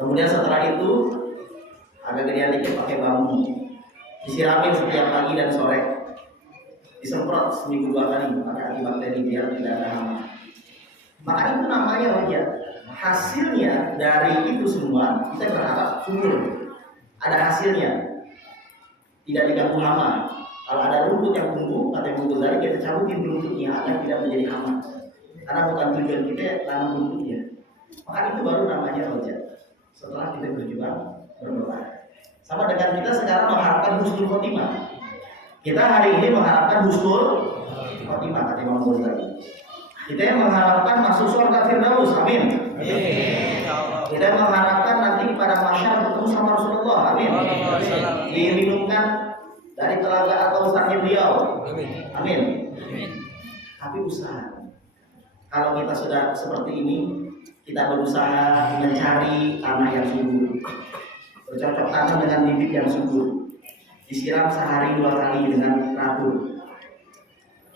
Kemudian setelah itu agak gedean dikit pakai bambu, disiramin setiap pagi dan sore, disemprot seminggu 2 kali pakai antibakteri biar tidak ada hama. Maka itu namanya wajah. Hasilnya dari itu semua kita berharap subur, ada hasilnya, tidak diganggu hama. Kalau ada rumput yang tumbuh, kata Imam Ghazali, kita cabutin rumputnya agar tidak menjadi hama. Karena bukan tujuan kita tanam rumputnya. Maka itu baru namanya wajah. Setelah kita berjuang berdoa. Sama dengan kita sekarang mengharapkan husnul khotimah. Kita hari ini mengharapkan husnul khotimah, kata Imam Ghazali. Kita yang mengharapkan masuk surga Firdaus, amin. Kita mengharapkan nanti pada masyarakat bertemu sama Rasulullah, amin. Diminumkan dari telaga atau usahanya beliau, amin. Tapi usaha. Kalau kita sudah seperti ini, kita berusaha mencari tanah yang subur, bercocok tanam dengan bibit yang subur, disiram sehari 2 kali dengan teratur.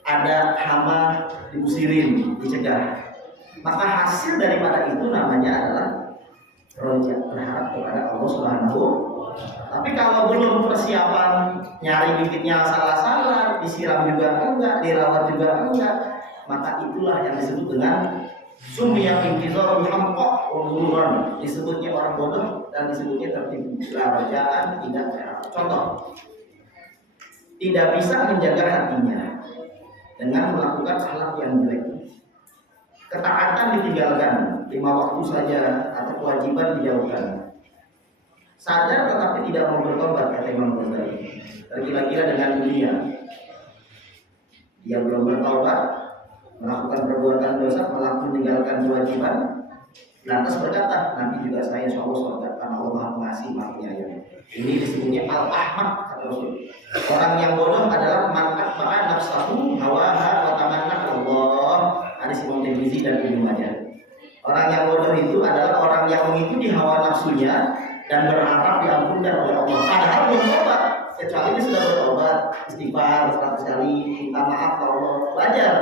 Ada hama diusirin, dicegah. Maka hasil daripada itu namanya adalah roja, berharap kepada Allah Subhanahu. Tapi kalau belum persiapan, nyari bibitnya salah-salah, disiram juga enggak, dirawat juga enggak, maka itulah yang disebut dengan sumya intizarul hamqa wa ghururan. Disebutnya orang bodoh dan disebutnya tertipu. Rajaan tidak berharap. Contoh, tidak bisa menjaga hatinya dengan melakukan akhlak yang jelek. Ketaatan ditinggalkan, 5 waktu saja atau kewajiban dijauhkan. Sadar tetapi tidak mau bertobat, kata Imam Ghazali. Tergila-gila dengan dunia. Dia belum bertobat, melakukan perbuatan dosa, meninggalkan kewajiban, lantas berkata, nanti juga saya insyaallah surga karena Allah Maha Pengasih Maha Penyayang. Ini disebutnya al-ahmaq, kata Rasul. Orang yang bodoh adalah man atba'a nafsahu hawaha wa tamanna Allah. Hadis Imam Tirmizi dan Ibnu Majah. Orang yang bodoh itu adalah orang yang mengikuti hawa nafsunya dan berharap diampunkan oleh Allah. Padahal belum tobat, kecuali dia sudah bertobat, istighfar 100 kali, minta maaf kalau Allah, wajar.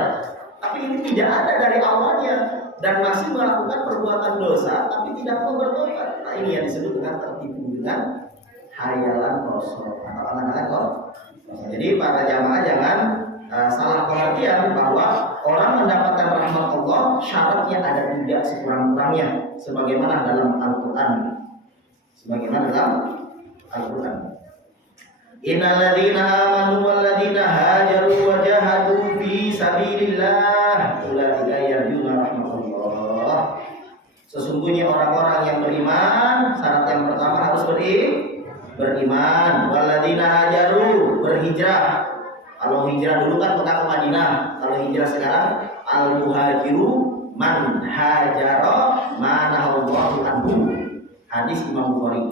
Tapi ini tidak ada dari awalnya dan masih melakukan perbuatan dosa tapi tidak mau bertobat. Nah, ini yang disebut dengan tertipu dengan hayalan kosong atau anak-anak kosong. Jadi para jamaah jangan salah pengertian bahwa orang mendapatkan rahmat Allah syaratnya ada 3 sekurang-kurangnya sebagaimana dalam Al-Qur'an. Innal ladzina amanu wal ladzina hajaru wa jahadu fi sabilillah ulaika yarjuna rahmatullah. Sesungguhnya orang-orang yang beriman, syarat yang pertama harus beriman. Wal ladzina hajaru, berhijrah. Kalau hijrah dulu kan peta ke Madinah. Kalau hijrah sekarang al-muhajiru man hajara manahallahu anhu. Hadis Imam Bukhari.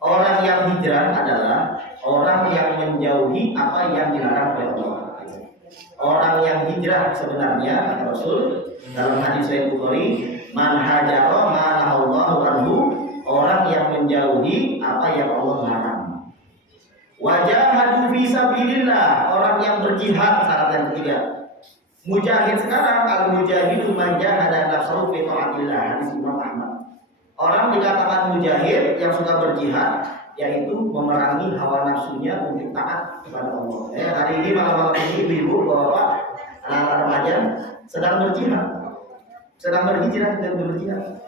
Orang yang hijrah adalah orang yang menjauhi apa yang dilarang oleh Allah. Orang yang hijrah sebenarnya kata Rasul dalam hadis Sahih Bukhari, man hajara manahallahu anhu, orang yang menjauhi apa yang Allah larang. Wajahadu fi sabilillah, orang yang berjihad, syarat yang ketiga. Mujahid sekarang al-mujahidu man jahada nafsahu fi ta'atillah, hadis Imam Ahmad. Orang dikatakan mujahid yang suka berjihad, yaitu memerangi hawa nafsunya untuk taat kepada Allah. Hari ini malam-malam ini ibu bapak anak-anak remaja sedang berjihad, sedang berhijrah dan berjihad.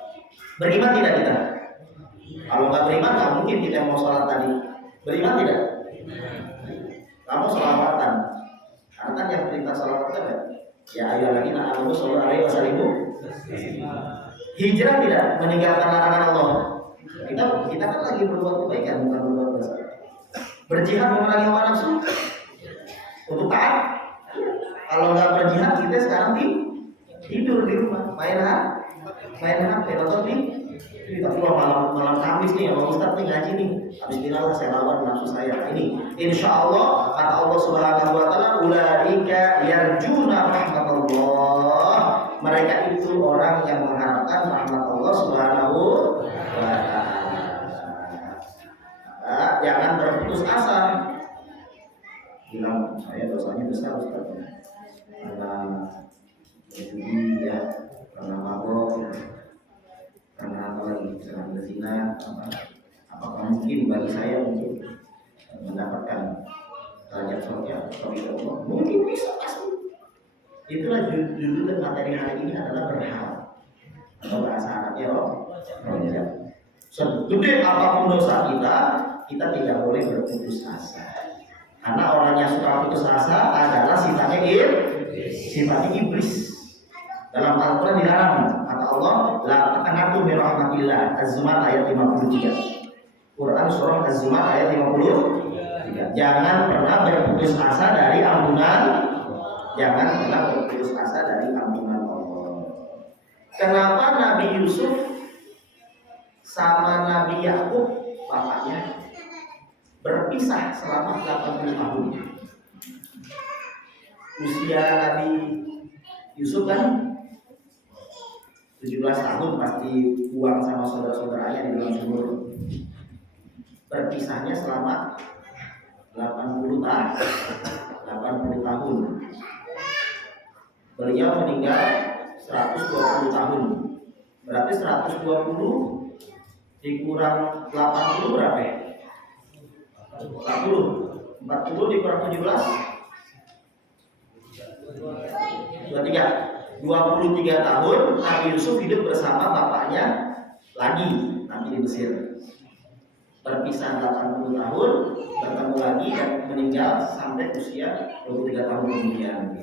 Beriman tidak kita? Kalau nggak beriman nggak mungkin kita mau sholat tadi. Beriman tidak? Kamu sholawatan. Karena kan yang perintah sholawat itu ya ayyuhalladzina amanu shollu alaihi wasallimu. Hijrah tidak meninggalkan larangan Allah. Kita kan lagi berbuat kebaikan bukan berbuat dosa. Berjihad memerangi hawa nafsu untuk taat. Kalau nggak berjihad kita sekarang tidur di rumah, main HP, nonton tapi malam Kamis nih, Pak Ustaz nih ngaji nih. Bismillah saya lawan nafsu saya. Ini insyaallah kata Allah Subhanahu wa taala, ulaika yarjuna rahmatullah. Mereka itu orang yang mengharapkan rahmat Allah Subhanahu wa taala. Jangan berputus asa. Bilang saya dosanya besar Ustaz. Karena berjudi ya, karena mabok, karena berzina, apakah mungkin bagi saya untuk mendapatkan derajat surga kepada Allah? Mungkin bisa, pasti. Itulah judul dan materi hari ini adalah berharap, atau bahasa Arabnya roja. Segede apapun dosa kita tidak boleh berputus asa. Karena orang yang suka putus asa adalah sifatnya iblis. Dalam Al-Quran dilarang, kata Allah, la taqnatu min rahmatillah. Az-Zumar ayat 53. Quran surah Az-Zumar ayat 53. Jangan pernah berputus asa dari ampunan. Jangan pernah berputus asa dari ampunan Allah. Kenapa Nabi Yusuf sama Nabi Yakub bapaknya berpisah selama 80 tahun? Usia Nabi Yusuf kan 17 tahun, pasti buang sama saudara-saudaranya di dalam sumur. Berpisahnya selama 80 tahun. Beliau meninggal 120 tahun. Berarti 120 dikurang 80 berapa ya? 40 dikurang 17 23 tahun Nabi Yusuf hidup bersama bapaknya lagi nanti di Mesir. Berpisah 80 tahun, bertemu lagi dan meninggal sampai usia 23 tahun kemudian.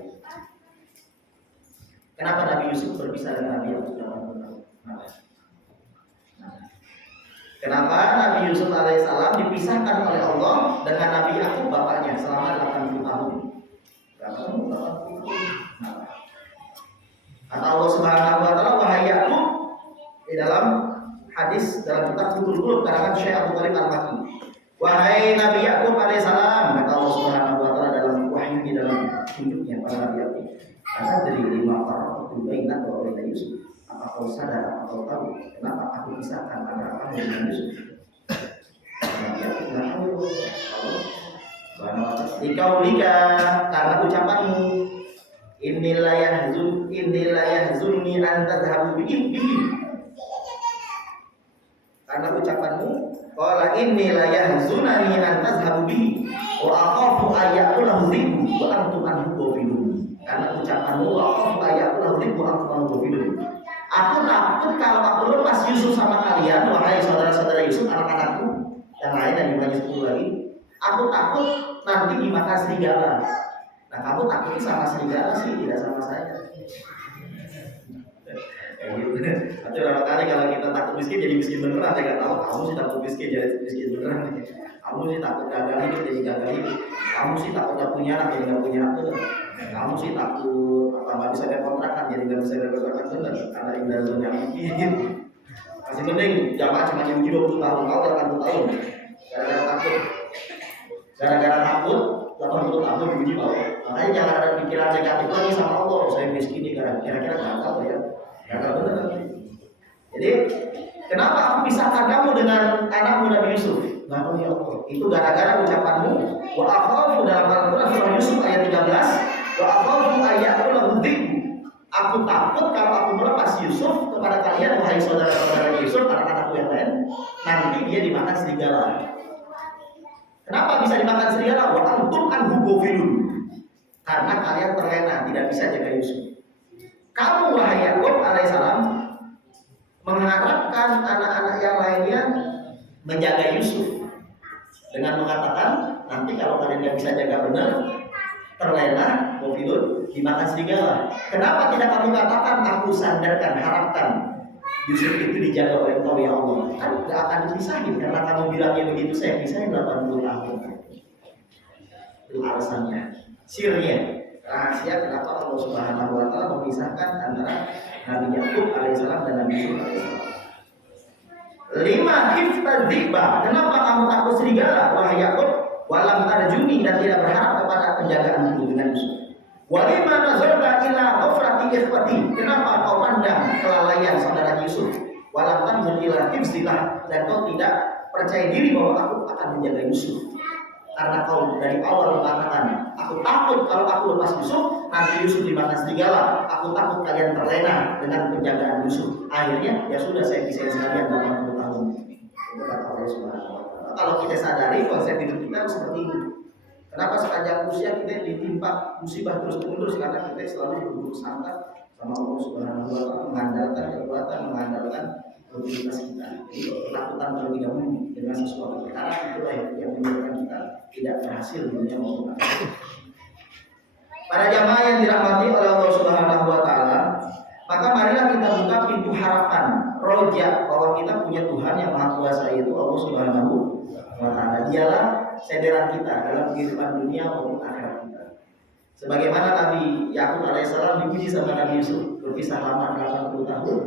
Kenapa Nabi Yusuf berpisah dengan Nabi Yakub 80 tahun? Kenapa Nabi Yusuf alaihissalam dipisahkan oleh Allah dengan Nabi Yakub bapaknya selama 80 tahun? Berapa tahun? 80 tahun. Kata Allah Subhanahu wa taala, wahai Yakub, di dalam hadis dalam kitab Qulubul Qulub karangan Syekh Abu Talib Al-Maki. Wahai Nabi Yakub alaihissalam, kata Allah Subhanahu wa taala dalam wahyu di dalam hidupnya pada Nabi Yakub. Karena dari 5 farqatu baina wa baina Yusuf. Apa kau sadar, apa kau tahu kenapa aku pisahkan antara kamu dengan Yusuf? Nabi Yakub tidak tahu. Allah Subhanahu wa taala, dikaulika karena ucapanmu, Inilah yahzunni an tadhhabu bihi. Karena ucapanmu, qala inilah yahzunani an tadhhabu bihi wa akhafu ayyakulahu dhibu wa antum anhu ghafilun. Karena ucapanmu, wa akhafu ayyakulahu dhibu wa antum anhu ghafilun. Aku takut kalau aku lepas Yusuf sama kalian, wahai saudara-saudara Yusuf, anak-anakku yang lain dan banyak 10 lagi. Aku takut nanti dimakan serigala. Nah, kamu takutnya sama serigala sih, tidak sama saya. Tapi berapa kali kalau kita takut miskin jadi miskin beneran, saya nggak tahu. Kamu sih takut miskin jadi miskin beneran. Kamu sih takut gagal hidup jadi gagal hidup. Kamu sih takut nggak punya anak jadi nggak punya anak. Kamu sih takut nggak bisa ada kontrakan jadi nggak bisa ada kontrakan bener. Karena indah zona mungkin. Masih mending jamaah cuma diuji 20 tahun, kau 80 tahun. Gara-gara takut. Gara-gara takut 80 tahun diuji mau. Makanya jangan ada pikiran negatif lagi sama Allah. Saya miskin nih, kira-kira gagal ya. Gagal benar. Jadi kenapa aku pisahkan kamu dengan anakmu Nabi Yusuf? Nggak tahu ya Allah. Itu gara-gara ucapanmu. Wa akhafu dalam Al-Quran surah Yusuf ayat 13. Wa akhafu ayyakulahu dhibu. Aku takut kalau aku melepas Yusuf kepada kalian, wahai saudara-saudara Yusuf, anak-anakku yang lain, nanti dia dimakan serigala. Kenapa bisa dimakan serigala? Wa antum anhu ghafilun. Karena kalian terlena, tidak bisa jaga Yusuf. Kamu wahai Yakub alaihissalam mengharapkan anak-anak yang lainnya menjaga Yusuf dengan mengatakan nanti kalau kalian tidak bisa jaga benar, terlena, ghafilun, dimakan serigala. Kenapa tidak kamu katakan aku sandarkan, harapkan Yusuf itu dijaga oleh Engkau ya Allah? Kan tidak akan dipisahin karena kamu bilangnya begitu, saya pisahin 80 tahun. Itu alasannya. Sirnya, rahasia kenapa Allah Subhanahu wa taala memisahkan antara Nabi Yakub alaihissalam dan Nabi Yusuf alaihissalam. 5 hiftadziba. Kenapa kamu takut serigala wahai Yakub? Walam tarjuni, dan tidak berharap kepada penjagaanku dengan Yusuf. Walima nazarta ila ghafrati ikhwati. Kenapa kau pandang kelalaian saudara Yusuf? Walam tanzur ila hifzillah, dan kau tidak percaya diri bahwa aku akan menjaga Yusuf. Karena kau dari awal mengatakan, aku takut kalau aku lepas Yusuf, nanti Yusuf dimakan serigala. Aku takut kalian terlena dengan penjagaan Yusuf. Akhirnya ya sudah, saya pisahin sekalian 80 tahun. tahun. Itu kata Allah Subhanahu wa Ta'ala. Kalau kita sadari konsep hidup kita seperti ini. Kenapa sepanjang usia kita ditimpa musibah terus-menerus? Karena kita selalu berburuk sangka sama Allah Subhanahu wa Ta'ala, mengandalkan kekuatan, mengandalkan produktivitas kita. Jadi lakukan terlebih dahulu dengan sesuatu perkara itulah yang menyebabkan kita tidak berhasil di dunia maupun akhirat. Para jamaah yang dirahmati oleh Allah Subhanahu wa Ta'ala, maka marilah kita buka pintu harapan, roja bahwa kita punya Tuhan yang Maha Kuasa, itu Allah Subhanahu wa Ta'ala. Dialah senderan kita dalam kehidupan dunia maupun akhirat kita. Sebagaimana Nabi Yakub alaihissalam dipuji sama Nabi Yusuf berpisah lama 80 tahun,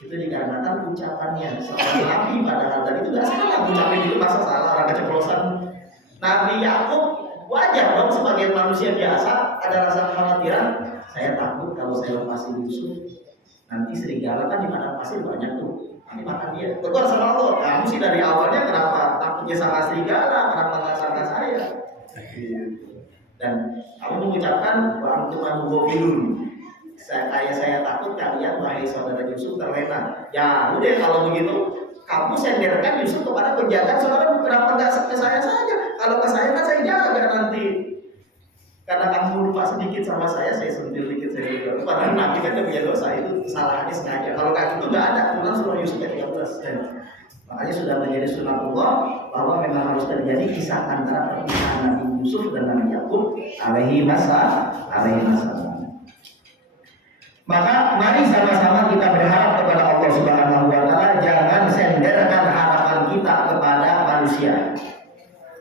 itu dikarenakan ucapannya seorang nabi, padahal tadi itu tidak salah ucapin itu, masa salah orang keceplosan. Nabi Yakub wajar dong sebagai manusia biasa ada rasa kekhawatiran, saya takut kalau saya lepasin Yusuf nanti serigala kan di padang pasir banyak tuh, nanti makan dia. Tegur sama Allah, kamu sih dari awalnya kenapa takutnya sama serigala, kenapa nggak sama saya? Dan kamu mengucapkan wa antum anhu ghafilun, saya takut kalian wahai saudara Yusuf terlena. Ya udah kalau begitu kamu senderkan Yusuf kepada penjaga saudara, kenapa nggak ke saya saja? Kalau ke saya kan saya jaga nanti. Karena kamu lupa sedikit sama saya sentil dikit saya juga. Padahal Nabi kan punya dosa, itu kesalahannya sengaja. Kalau kayak gitu nggak ada, Quran surah Yusuf ayat 13. Makanya sudah menjadi sunatullah bahwa memang harus terjadi kisah antara perpisahan Nabi Yusuf dan Nabi Yakub alaihi wassalam. Maka mari sama-sama kita berharap kepada Allah Subhanahu wa Ta'ala, jangan senderkan harapan kita kepada manusia.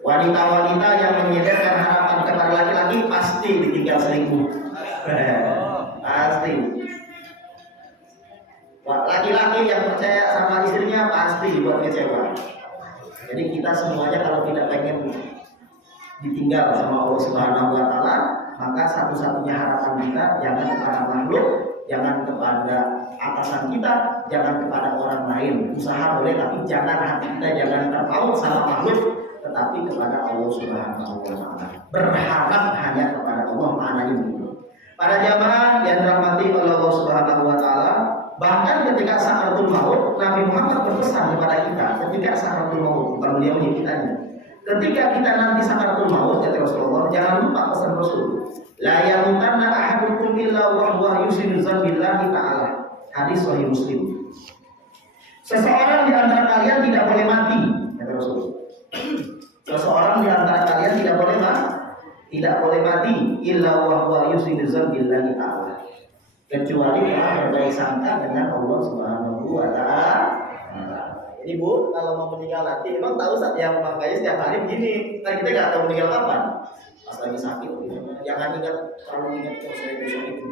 Wanita-wanita yang menyenderkan harapan kepada laki-laki pasti ditinggal selingkuh. Pasti. Laki-laki yang percaya sama istrinya pasti dibuat kecewa. Jadi kita semuanya kalau tidak pengen ditinggal sama Allah Subhanahu wa Ta'ala, maka satu-satunya harapan kita jangan kepada makhluk, jangan kepada atasan kita, jangan kepada orang lain. Usaha boleh, tapi jangan hati kita jangan terpaut sama makhluk, tetapi kepada Allah Subhanahu wa Ta'ala. Berharap hanya kepada Allah, maknanya begitu. Para jamaah yang dirahmati oleh Allah Subhanahu wa Ta'ala, bahkan ketika sakaratul maut, Nabi Muhammad berpesan kepada kita ketika sakaratul maut, bukan beliau menyebutkannya. Ketika kita nanti sakaratul maut, kata Rasulullah, jangan lupa pesan Rasul. La yamutanna ahadukum illa wa huwa yusinu dzambillahi ta'ala. Hadis sahih Muslim. Seseorang di antara kalian tidak boleh mati, kata Rasul. Seseorang di antara kalian tidak boleh mati illa wa huwa yusinu dzambillahi ta'ala, kecuali telah berbaik sangka dengan Allah Subhanahu wa Ta'ala. Jadi Bu, kalau mau meninggal nanti, emang tahu saat yang makanya setiap hari begini, kan kita nggak tahu meninggal kapan. Pas lagi sakit, jangan terlalu ingat kalau saya besok itu,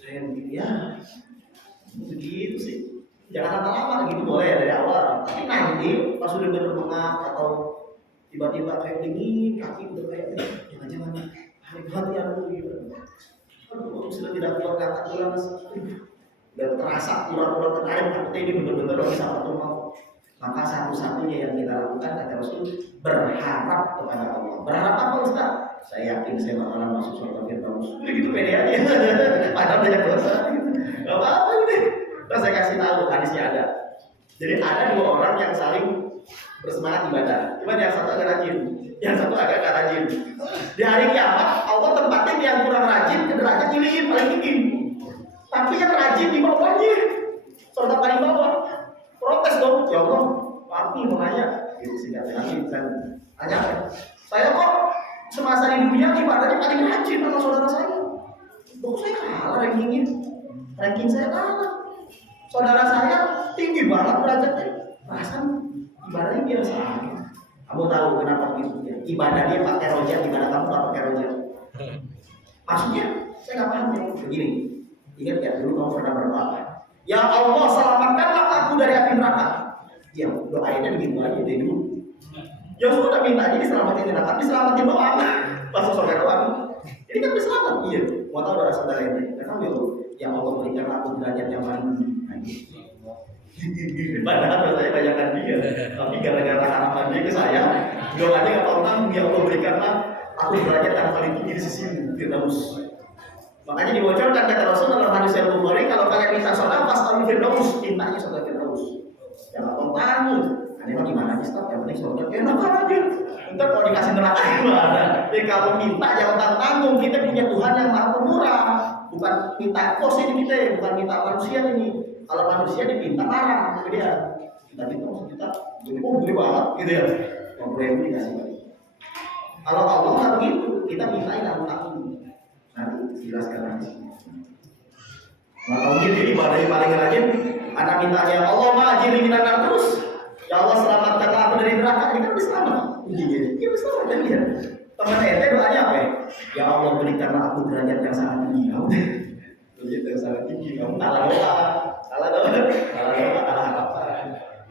saya begini ya, begitu sih. Jangan lama-lama gitu, boleh ya dari awal. Tapi nanti pas sudah berbengap atau tiba-tiba kayak gini, kaki udah kayak jangan-jangan hari kematian dulu gitu. Aduh, sudah tidak kuat kata tulang, dan terasa urat-urat terkait takutnya ini benar-benar bisa atau mau. Maka satu-satunya yang kita lakukan kata Rasul, berharap kepada Allah. Berharap apa Ustaz? Saya yakin saya bakalan masuk surga Firdaus. Begitu pede aja. Padahal banyak dosa. Gak apa-apa ini. Terus saya kasih tahu hadisnya ada. Jadi ada dua orang yang saling bersemangat ibadah. Cuman yang satu agak rajin, yang satu agak gak rajin. Di hari kiamat Allah tempatin yang kurang rajin ke derajat ini paling tinggi. Tapi yang rajin di bawahnya, surga paling bawah. Protes dong, ya Allah, papi mau nanya. Gitu sih katanya. Tanya, saya kok semasa di dunia ibadahnya paling rajin sama saudara saya. Kok saya kalah rankingnya? Ranking saya kalah. Saudara saya tinggi banget derajatnya. Perasaan ibadahnya biasa aja. Kamu tahu kenapa begitu? Ibadah dia pakai rojak, ibadah kamu nggak pakai rojak. Maksudnya, saya nggak paham ya. Begini. Ingat ya, dulu kamu pernah berdoa, ya Allah selamatkanlah aku dari api neraka. Ya doanya begitu aja dari dulu. Ya sudah minta aja diselamatin neraka, diselamatin doang. Masuk surga doang. Ini kan diselamat, iya. Mau tahu doa saudara ini? Karena ya Allah berikan aku derajat yang paling tinggi. Padahal saya banyakkan dia, tapi gara-gara harapan dia ke saya, doanya nggak tahu tanggung. Ya Allah berikanlah aku derajat yang paling tinggi di sisimu, Firdaus. Makanya dibocorkan kata Rasul dalam hadis yang Bukhari, kalau kalian minta surga pas al Firdaus, mintanya surga Firdaus. Jangan tanggung. Ini gimana sih Ustaz? Yang penting surga enak aja. Entar kalau dikasih neraka gimana? Jadi kalau minta jangan tanggung. Kita punya Tuhan yang maha pemurah. Bukan minta kos ini kita, bukan minta manusia ini. Kalau manusia dipinta marah, gitu dia. Kita minta, gede banget, gitu ya. 50.000 dikasih balik. Kalau Allah nggak begitu, kita mintain tanggung. Nanti jelaskan lagi. Nggak tahu gitu, ibadah yang paling rajin. Anak mintanya Allah ma'ajiri minanar terus. Ya Allah selamatkan aku dari neraka. Ini kan bisa selamat. Iya bisa selamat kan dia. Teman ente doanya apa ya? Ya Allah berikanlah aku derajat yang sangat tinggi. Derajat yang sangat tinggi. Kamu kalah doa, kalah harapan,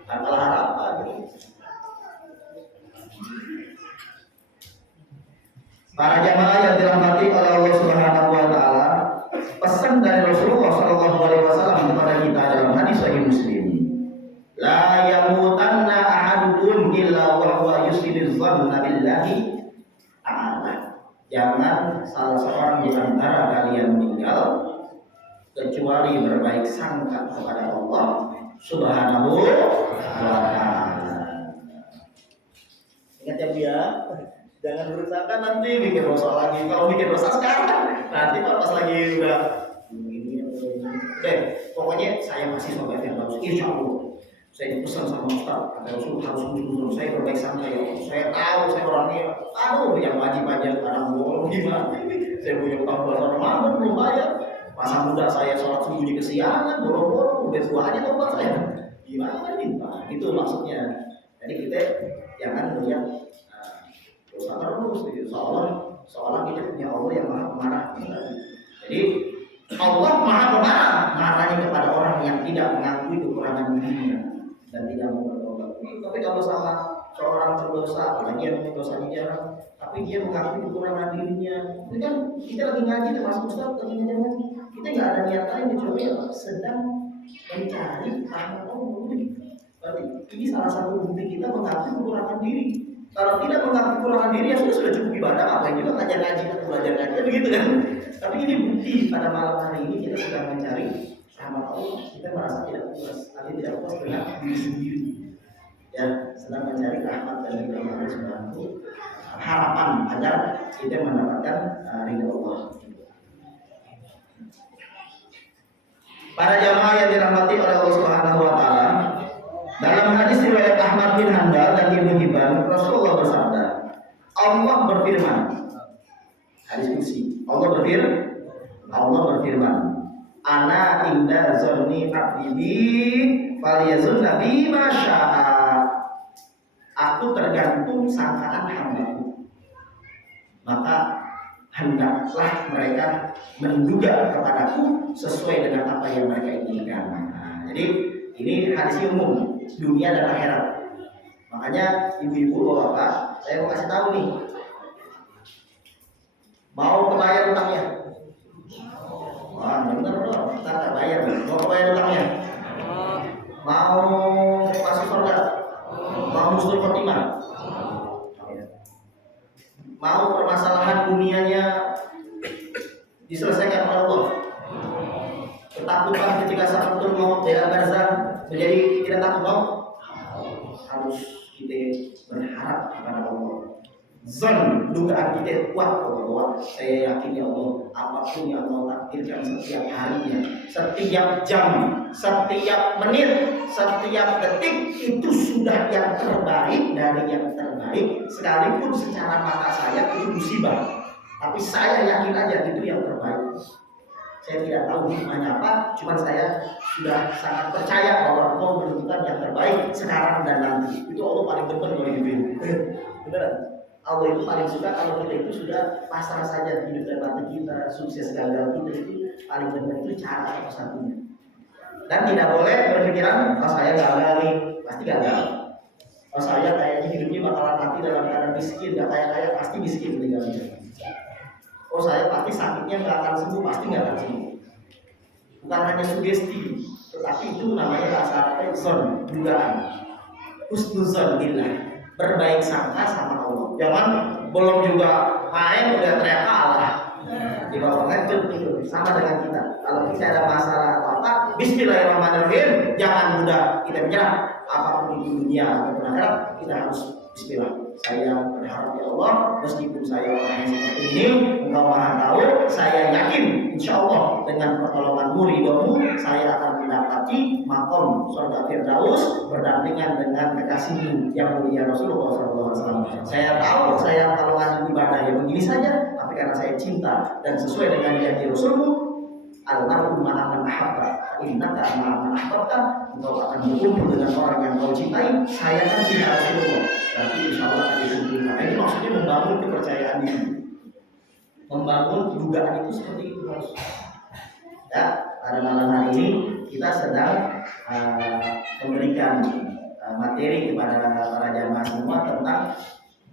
kalah harapan. Para jamaah yang dirahmati oleh Allah Subhanahu wa taala, pesan dari Rasulullah sallallahu alaihi wasallam kepada kita dalam hadis sahih Muslim. La yamutanna ahadukum illa wa huwa yusinu dhanna billahi ta'ala. Jangan salah seorang di antara kalian meninggal kecuali berbaik sangka kepada Allah Subhanahu wa taala. Ingat ya Bu ya. Jangan berusaha nanti bikin dosa lagi. Kalau bikin dosa sekarang, nanti pas lagi udah ini, pokoknya saya masih sobat yang bagus. Insya Allah, saya dipesan sama Ustaz, kata Rasul harus berusaha. Saya berbaik sangka ya. Saya tahu saya orangnya, yang wajib aja kadang bolong gimana. Saya punya utang puasa Ramadan belum bayar. Masa muda saya sholat subuh di kesiangan, bolong-bolong, udah tua aja tobat saya. Gimana nih? Nah, itu maksudnya. Jadi kita jangan melihat dosa terus, seolah kita punya Allah yang maha pemarah. Jadi Allah maha pemarah, marahnya kepada orang yang tidak mengakui kekurangan dirinya dan tidak mau bertobat. Tapi kalau sama seorang berdosa, apalagi yang dosanya jarang, tapi dia mengakui kekurangan dirinya, itu kan kita lagi ngaji, termasuk Ustaz lagi ngaji, kita nggak ada niat lain kecuali sedang mencari rahmat Allah. Berarti ini salah satu bukti kita mengakui kekurangan diri. Kalau tidak mengakui kekurangan diri ya sudah cukup ibadah, ngapain juga ngajar ngaji atau belajar ngaji begitu kan. Tapi ini bukti pada malam hari ini kita sedang mencari rahmat Allah. Kita merasa tidak puas, tapi tidak puas dengan diri sendiri. Ya, sedang mencari rahmat dan rahmat Allah Subhanahu. Harapan agar kita mendapatkan ridha Allah. Para jamaah yang dirahmati oleh Allah Subhanahu wa taala, dalam hadis riwayat Ahmad bin Hanbal dan Ibnu Hibban, Rasulullah bersabda, Allah berfirman, hadis qudsi, Allah berfirman, Ana inda zanni abdi bi falyazunna bi ma syaa. Aku tergantung sangkaan hambaku, maka hendaklah mereka menduga kepadaku sesuai dengan apa yang mereka inginkan. Nah, jadi ini hadis umum dunia dan akhirat. Makanya ibu-ibu bapak, saya mau kasih tahu nih, mau kebayar utangnya? Wah bener loh, kita tak bayar. Mau kebayar utangnya? Mau masuk surga? Mau husnul khotimah? Mau permasalahan dunianya diselesaikan oleh Allah? Ketakutan ketika sakaratul maut dalam barzakh menjadi tidak takut mau? Harus kita berharap kepada Allah. Zon, dugaan kita kuat bahwa saya yakin ya Allah, apapun yang Allah takdirkan setiap harinya, setiap jam, setiap menit, setiap detik itu sudah yang terbaik dari yang terbaik. Sekalipun secara mata saya itu musibah, tapi saya yakin aja itu yang terbaik. Saya tidak tahu hikmahnya apa, cuma saya sudah sangat percaya bahwa Allah menentukan yang terbaik sekarang dan nanti. Itu Allah paling depan kalau gitu. Beneran. Allah itu paling suka kalau kita itu sudah pasrah saja hidup dan mati kita, sukses gagal kita itu paling benar itu cara satu-satunya. Dan tidak boleh berpikiran, oh saya gagal nih, pasti gagal. Oh saya kayaknya hidupnya bakalan mati dalam keadaan miskin, gak kaya-kaya, pasti miskin meninggalnya. Oh saya pasti sakitnya gak akan sembuh, pasti gak akan sembuh. Bukan hanya sugesti, tetapi itu namanya bahasa zon, dugaan. Husnuzon billah, berbaik sangka sama Allah. Jangan belum juga main udah teriak kalah. Di bawah itu sama dengan kita. Kalau kita ada masalah atau apa, Bismillahirrahmanirrahim, jangan jangan mudah kita menyerah. Apapun itu dunia ataupun akhirat, kita harus bismillah. Saya berharap ya Allah, meskipun saya orang yang seperti ini, Engkau Maha tahu, saya yakin insya Allah dengan pertolongan-Mu, ridho-Mu, saya akan mendapati makom surga Firdaus berdampingan dengan kekasih-Mu yang mulia Rasulullah SAW. Saya tahu saya kalau ngadu ibadah ya begini saja, tapi karena saya cinta dan sesuai dengan janji Rasul-Mu, almarhum ma'aman ahabba, innaka ma'aman ahbabta, engkau akan berkumpul dengan orang yang kau cintai. Saya kan cinta Rasulullah, berarti insya Allah akan dikumpulkan. Ini maksudnya membangun kepercayaan diri, membangun dugaan itu seperti itu harus. Ya, pada malam hari ini kita sedang memberikan materi kepada para jamaah semua tentang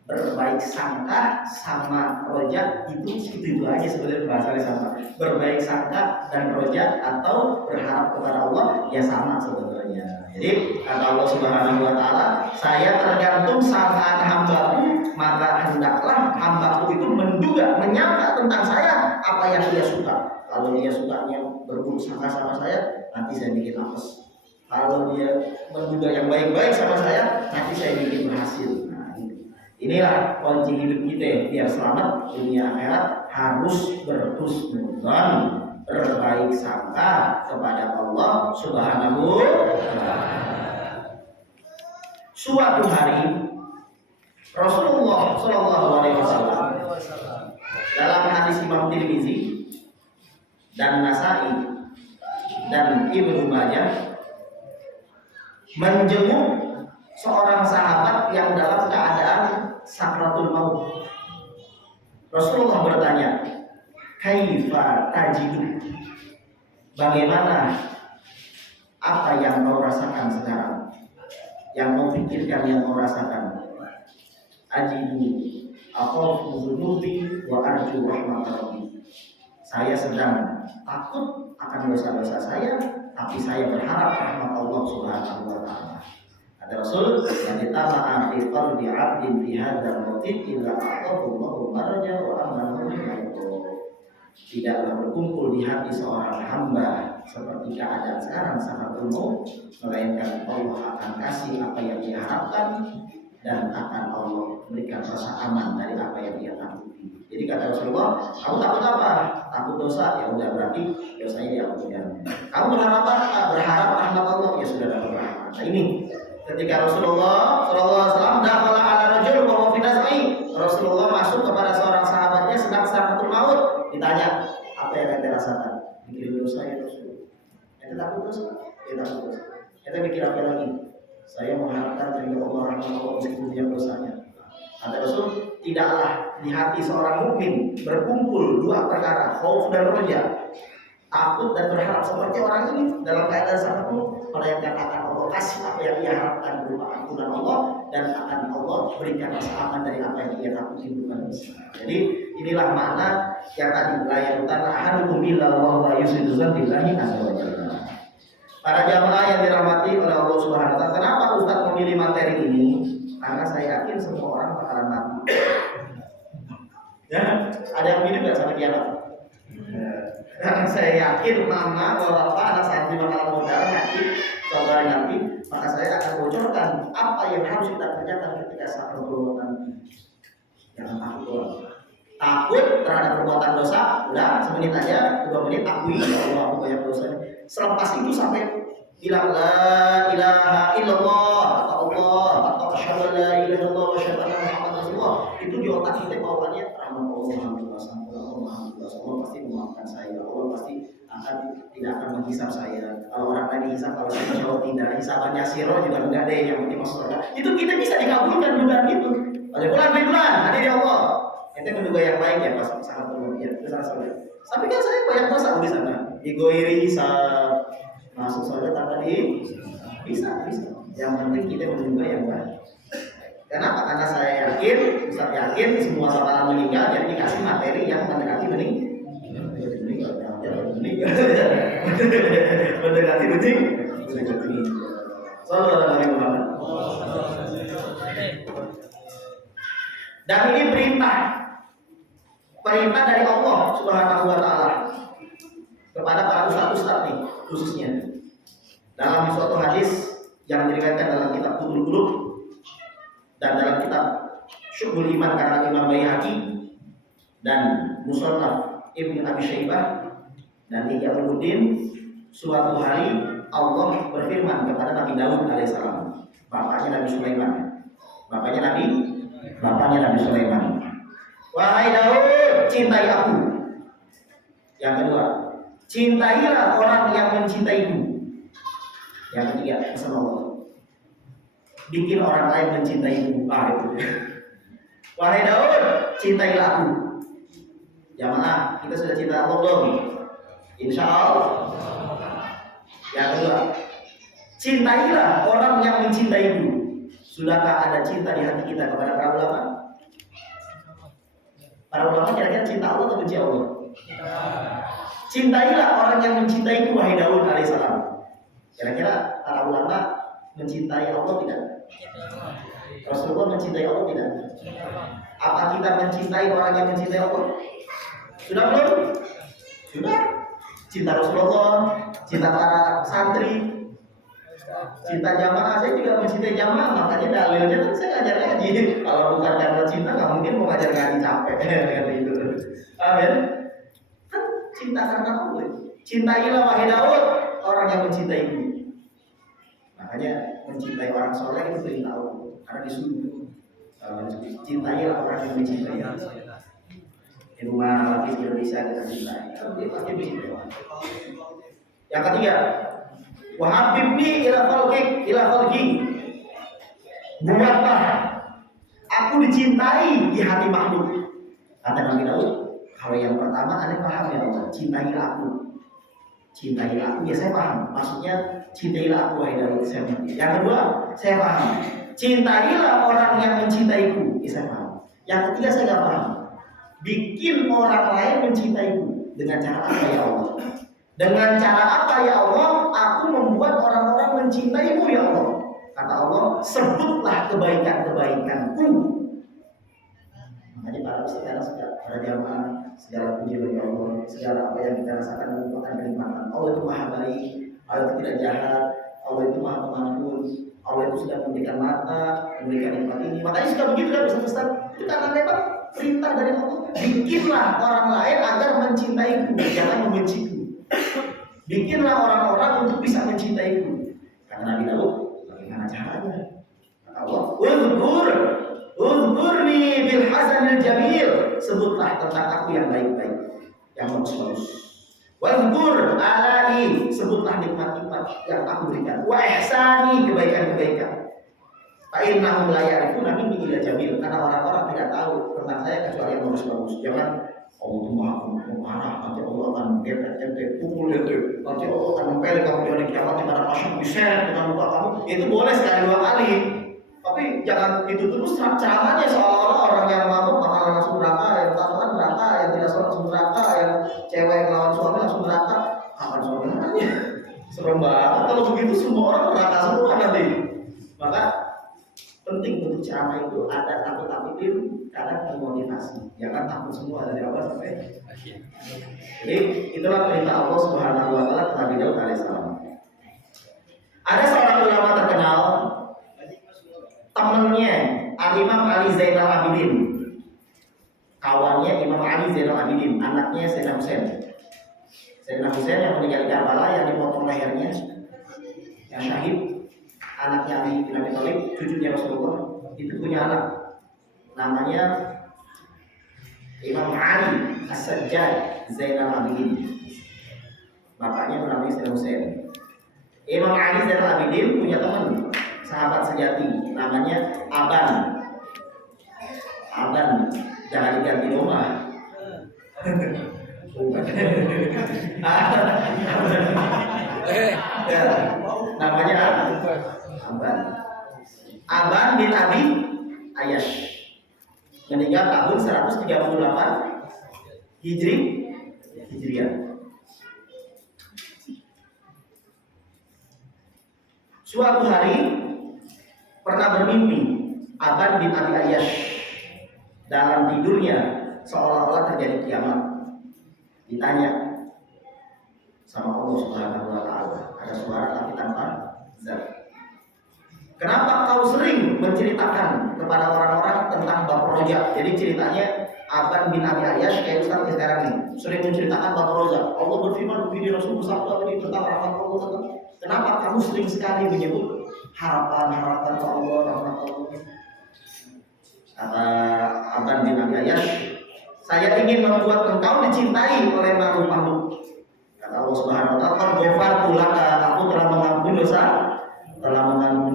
berbaik sangka sama rojak. Itu aja sebenarnya bahasanya sama. Berbaik sangka dan rojak atau berharap kepada Allah ya sama sebenarnya. Jadi kata Allah Subhanahu wa taala, saya tergantung sangkaan hambaku, maka hendaklah hambaku itu menduga, menyangka tentang saya apa yang dia suka. Kalau dia sukanya berburuk sangka sama saya, nanti saya bikin apes. Kalau dia menduga yang baik-baik sama saya, nanti saya bikin berhasil. Inilah kunci hidup kita biar selamat dunia akhirat, harus berhusnudzon, berbaik sangka kepada Allah Subhanahu wa taala. Suatu hari Rasulullah Shallallahu Alaihi Wasallam dalam hadis Imam Tirmizi dan Nasai dan Ibnu Majah menjenguk seorang sahabat yang dalam keadaan sakratul maut. Rasulullah bertanya, "Kaifa tajidu?" Bagaimana, apa yang kau rasakan sekarang? Yang kau pikirkan, yang kau rasakan? Ajidu akhafu dzunubi wa arju rahmat rabbi. Saya sedang takut akan dosa-dosa saya, tapi saya berharap rahmat Allah Subhanahu wa taala. Kata Rasul, "Yatama'a fi qalbi 'abdin fi hadzal mautin illa a'tahu Allahu marja wa amanahu min maut." Tidaklah berkumpul di hati seorang hamba seperti keadaan sekarang sakratul maut, melainkan Allah akan kasih apa yang dia harapkan dan akan Allah berikan rasa aman dari apa yang dia takuti. Jadi kata Rasulullah, kamu takut apa? Takut dosa, ya udah berarti dosanya diampunikan. Kamu berharap apa? Berharap rahmat Allah, ya sudah dapat rahmat. Nah ini ketika Rasulullah SAW dakhala ala rajul wa huwa fi naz'i, Rasulullah masuk kepada seorang sahabatnya sedang sakratul maut. Ditanya, apa yang anda rasakan? Mikir dosa ya Rasul. Anda takut dosa? Ya takut dosa. Anda mikir apa lagi? Saya mengharapkan dari Allah rahmat Allah meskipun dia dosanya. Kata Rasul, tidaklah di hati seorang mukmin berkumpul dua perkara, khauf dan roja, takut dan berharap seperti orang ini dalam keadaan satu, melainkan akan Allah kasih apa yang dia harapkan berupa ampunan Allah dan akan Allah berikan rasa aman dari apa yang dia takuti bukan dosa. Jadi inilah makna yang tadi, la yaqutanna ahadukum illa wa huwa yusidu billahi azza wa jalla. Para jamaah yang dirahmati oleh Allah Subhanahu wa taala, kenapa Ustaz memilih materi ini? Karena saya yakin semua orang bakalan mati. Ya, ada yang hidup nggak sampai kiamat? Karena saya yakin mama, bapak, anak santri bakalan modal nanti, saudara nanti, maka saya akan bocorkan apa yang harus kita kerjakan ketika saat perbuatan nanti. Jangan takut doang. Takut terhadap perbuatan dosa, udah semenit aja, 2 menit akui Allah aku banyak dosanya. Selepas itu sampai bilang la ilaha illallah atau Allah atau asyhadu la ilaha illallah wa asyhadu anna Muhammadar Rasulullah, itu di otak kita bawaannya rahmat Allah, Allah pasti memaafkan saya, Allah pasti tidak akan menghisap saya. Kalau orang tadi hisap, kalau saya jawab tidak, hisabannya siro juga enggak deh yang penting masuk surga. Itu kita bisa dikabulkan dugaan itu. Pada bulan hadir ya Allah. Itu menduga yang baik ya pas sangat berlebihan itu salah satu. Tapi kan saya banyak dosa di sana. Digoiri hisab masuk surga tanpa bisa. Yang penting kita menduga yang baik. Kenapa? Karena saya yakin, Ustaz yakin semua bakalan meninggal, jadi dikasih materi yang mendekati meninggal. Mendekati meninggal. Sallallahu alaihi wasallam. Dan ini perintah dari Allah Subhanahu wa taala kepada para ustaz nih khususnya. Dalam suatu hadis yang diriwayatkan dalam kitab Fathul Qulub dan dalam kitab Syu'bul Iman karena Imam Baihaqi dan Musannaf Ibnu Abi Syaibah dan Ihya Ulumuddin, suatu hari Allah berfirman kepada Nabi Daud alaihissalam, bapaknya Nabi Sulaiman. Bapaknya Nabi Sulaiman. Wahai Daud, cintai aku. Yang kedua, cintailah orang yang mencintaiku. Yang ketiga, pesan Allah, bikin orang lain mencintaiku. Itu. Wahai Daud, cintailah aku. Jamaah, kita sudah cinta Allah belum? Insya Allah. Yang kedua, cintailah orang yang mencintaiku. Sudahkah ada cinta di hati kita kepada para ulama? Para ulama kira-kira cinta Allah atau benci Allah? Cintailah orang yang mencintaiku, wahai Daud alaihissalam. Kira-kira para ulama mencintai Allah tidak? Rasulullah mencintai Allah tidak? Apa kita mencintai orang yang mencintai Allah? Sudah belum? Sudah. Cinta Rasulullah, cinta para santri, cinta jamaah. Saya juga mencintai jamaah, makanya dalilnya kan saya ngajar ngaji. Kalau bukan karena cinta, nggak mungkin mau ngajar ngaji capek. Gitu. Amin. Kan cinta karena Allah. Cintailah wahai Daud orang yang mencintaiku. Makanya mencintai orang soleh itu perintah Allah, karena disuruh. Cintailah orang yang mencintai. Di rumah lagi Indonesia kita cintai, dia pasti mencintai. Yang ketiga, wahabibni ila khalqi. Buatlah aku dicintai di hati makhluk. Kata Nabi Daud, kalau yang pertama Anda paham ya Allah, cintailah aku. Cintailah aku, ya saya paham. Maksudnya cintailah aku wahai Daud. Yang kedua, saya paham. Cintailah orang yang mencintaiku. Ya saya paham. Yang ketiga saya nggak paham. Bikin orang lain mencintaiku dengan cara apa ya Allah? Dengan cara apa ya Allah? Aku membuat orang-orang mencintaimu ya Allah. Kata Allah, sebutlah kebaikan-kebaikanku. Makanya para ustaz para jamaah, segala puji bagi Allah, segala apa yang kita rasakan merupakan kenikmatan. Allah itu maha baik, Allah itu tidak jahat, Allah itu maha pengampun, Allah itu sudah memberikan mata, memberikan nikmat ini. Makanya sudah begitu kan Ustaz? Itu karena memang perintah dari Allah. Bikinlah orang lain agar mencintaiku, jangan membenciku. Bikinlah orang-orang untuk bisa mencintaiku. Kata Nabi Daud, bagaimana caranya? Kata Allah, Uzkurni bil hasanil jamil. Sebutlah tentang aku yang baik-baik, yang bagus-bagus. Wazkur alai. Sebutlah nikmat-nikmat yang aku berikan. Wa ihsani, kebaikan-kebaikan. Fa innahum la ya'rifuna minni illa jamil. Karena orang-orang tidak tahu tentang saya kecuali yang bagus-bagus. Jangan Allah itu maha marah, nanti Allah akan gepet, pukul itu. Nanti Allah akan mempelek kamu di hari kiamat di mana pasang diseret dengan muka kamu. Itu boleh sekali dua kali. Tapi jangan itu terus ceramahnya seolah-olah orang yang mabuk bakal langsung neraka, yang tatoan neraka, yang tidak sholat langsung neraka, yang cewek yang lawan suami langsung neraka. Kapan suaminya? Serem banget kalau begitu, semua orang neraka semua nanti. Maka penting untuk ceramah itu ada takut-takutin karena memotivasi. Jangan takut semua dari awal sampai akhir. Jadi itulah perintah Allah Subhanahu wa taala kepada Nabi Daud alaihissalam. Ada seorang ulama terkenal, temannya Imam Ali Zainal Abidin, kawannya Imam Ali Zainal Abidin, anaknya Sayyidina Husain. Sayyidina Husain yang meninggal di Karbala, yang dipotong lehernya, yang syahid, anaknya Ali bin Abi Thalib, cucunya Rasulullah, itu punya anak namanya Imam Ali As-Sajjad Zainal Abidin. Bapaknya namanya Sayyidina Husain. Imam Ali Zainal Abidin punya teman sahabat sejati namanya Aban. Jangan diganti domba. Ya, namanya Aban. Aban bin Abi Ayyash, meninggal tahun 138 Hijriah. Suatu hari pernah bermimpi Aban bin Abi Ayyash dalam tidurnya seolah-olah terjadi kiamat. Ditanya sama Allah Subhanahu wa taala, Ada suara tapi tanpa zat. Kenapa kau sering menceritakan kepada orang-orang tentang bab rojak? Jadi ceritanya Aban bin Abi Ayyash kayak Ustaz sekarang ini sering menceritakan bab rojak. Allah berfirman begini, Rasul bersabda ini tentang rahmat Allah. Kenapa kamu sering sekali menyebut harapan ke Allah, rahmat Allah? Kata Aban bin Abi Ayyash, saya ingin membuat engkau dicintai oleh makhluk-makhluk. Kata Allah Subhanahu wa taala, "Ghafar tulaka, aku telah mengampuni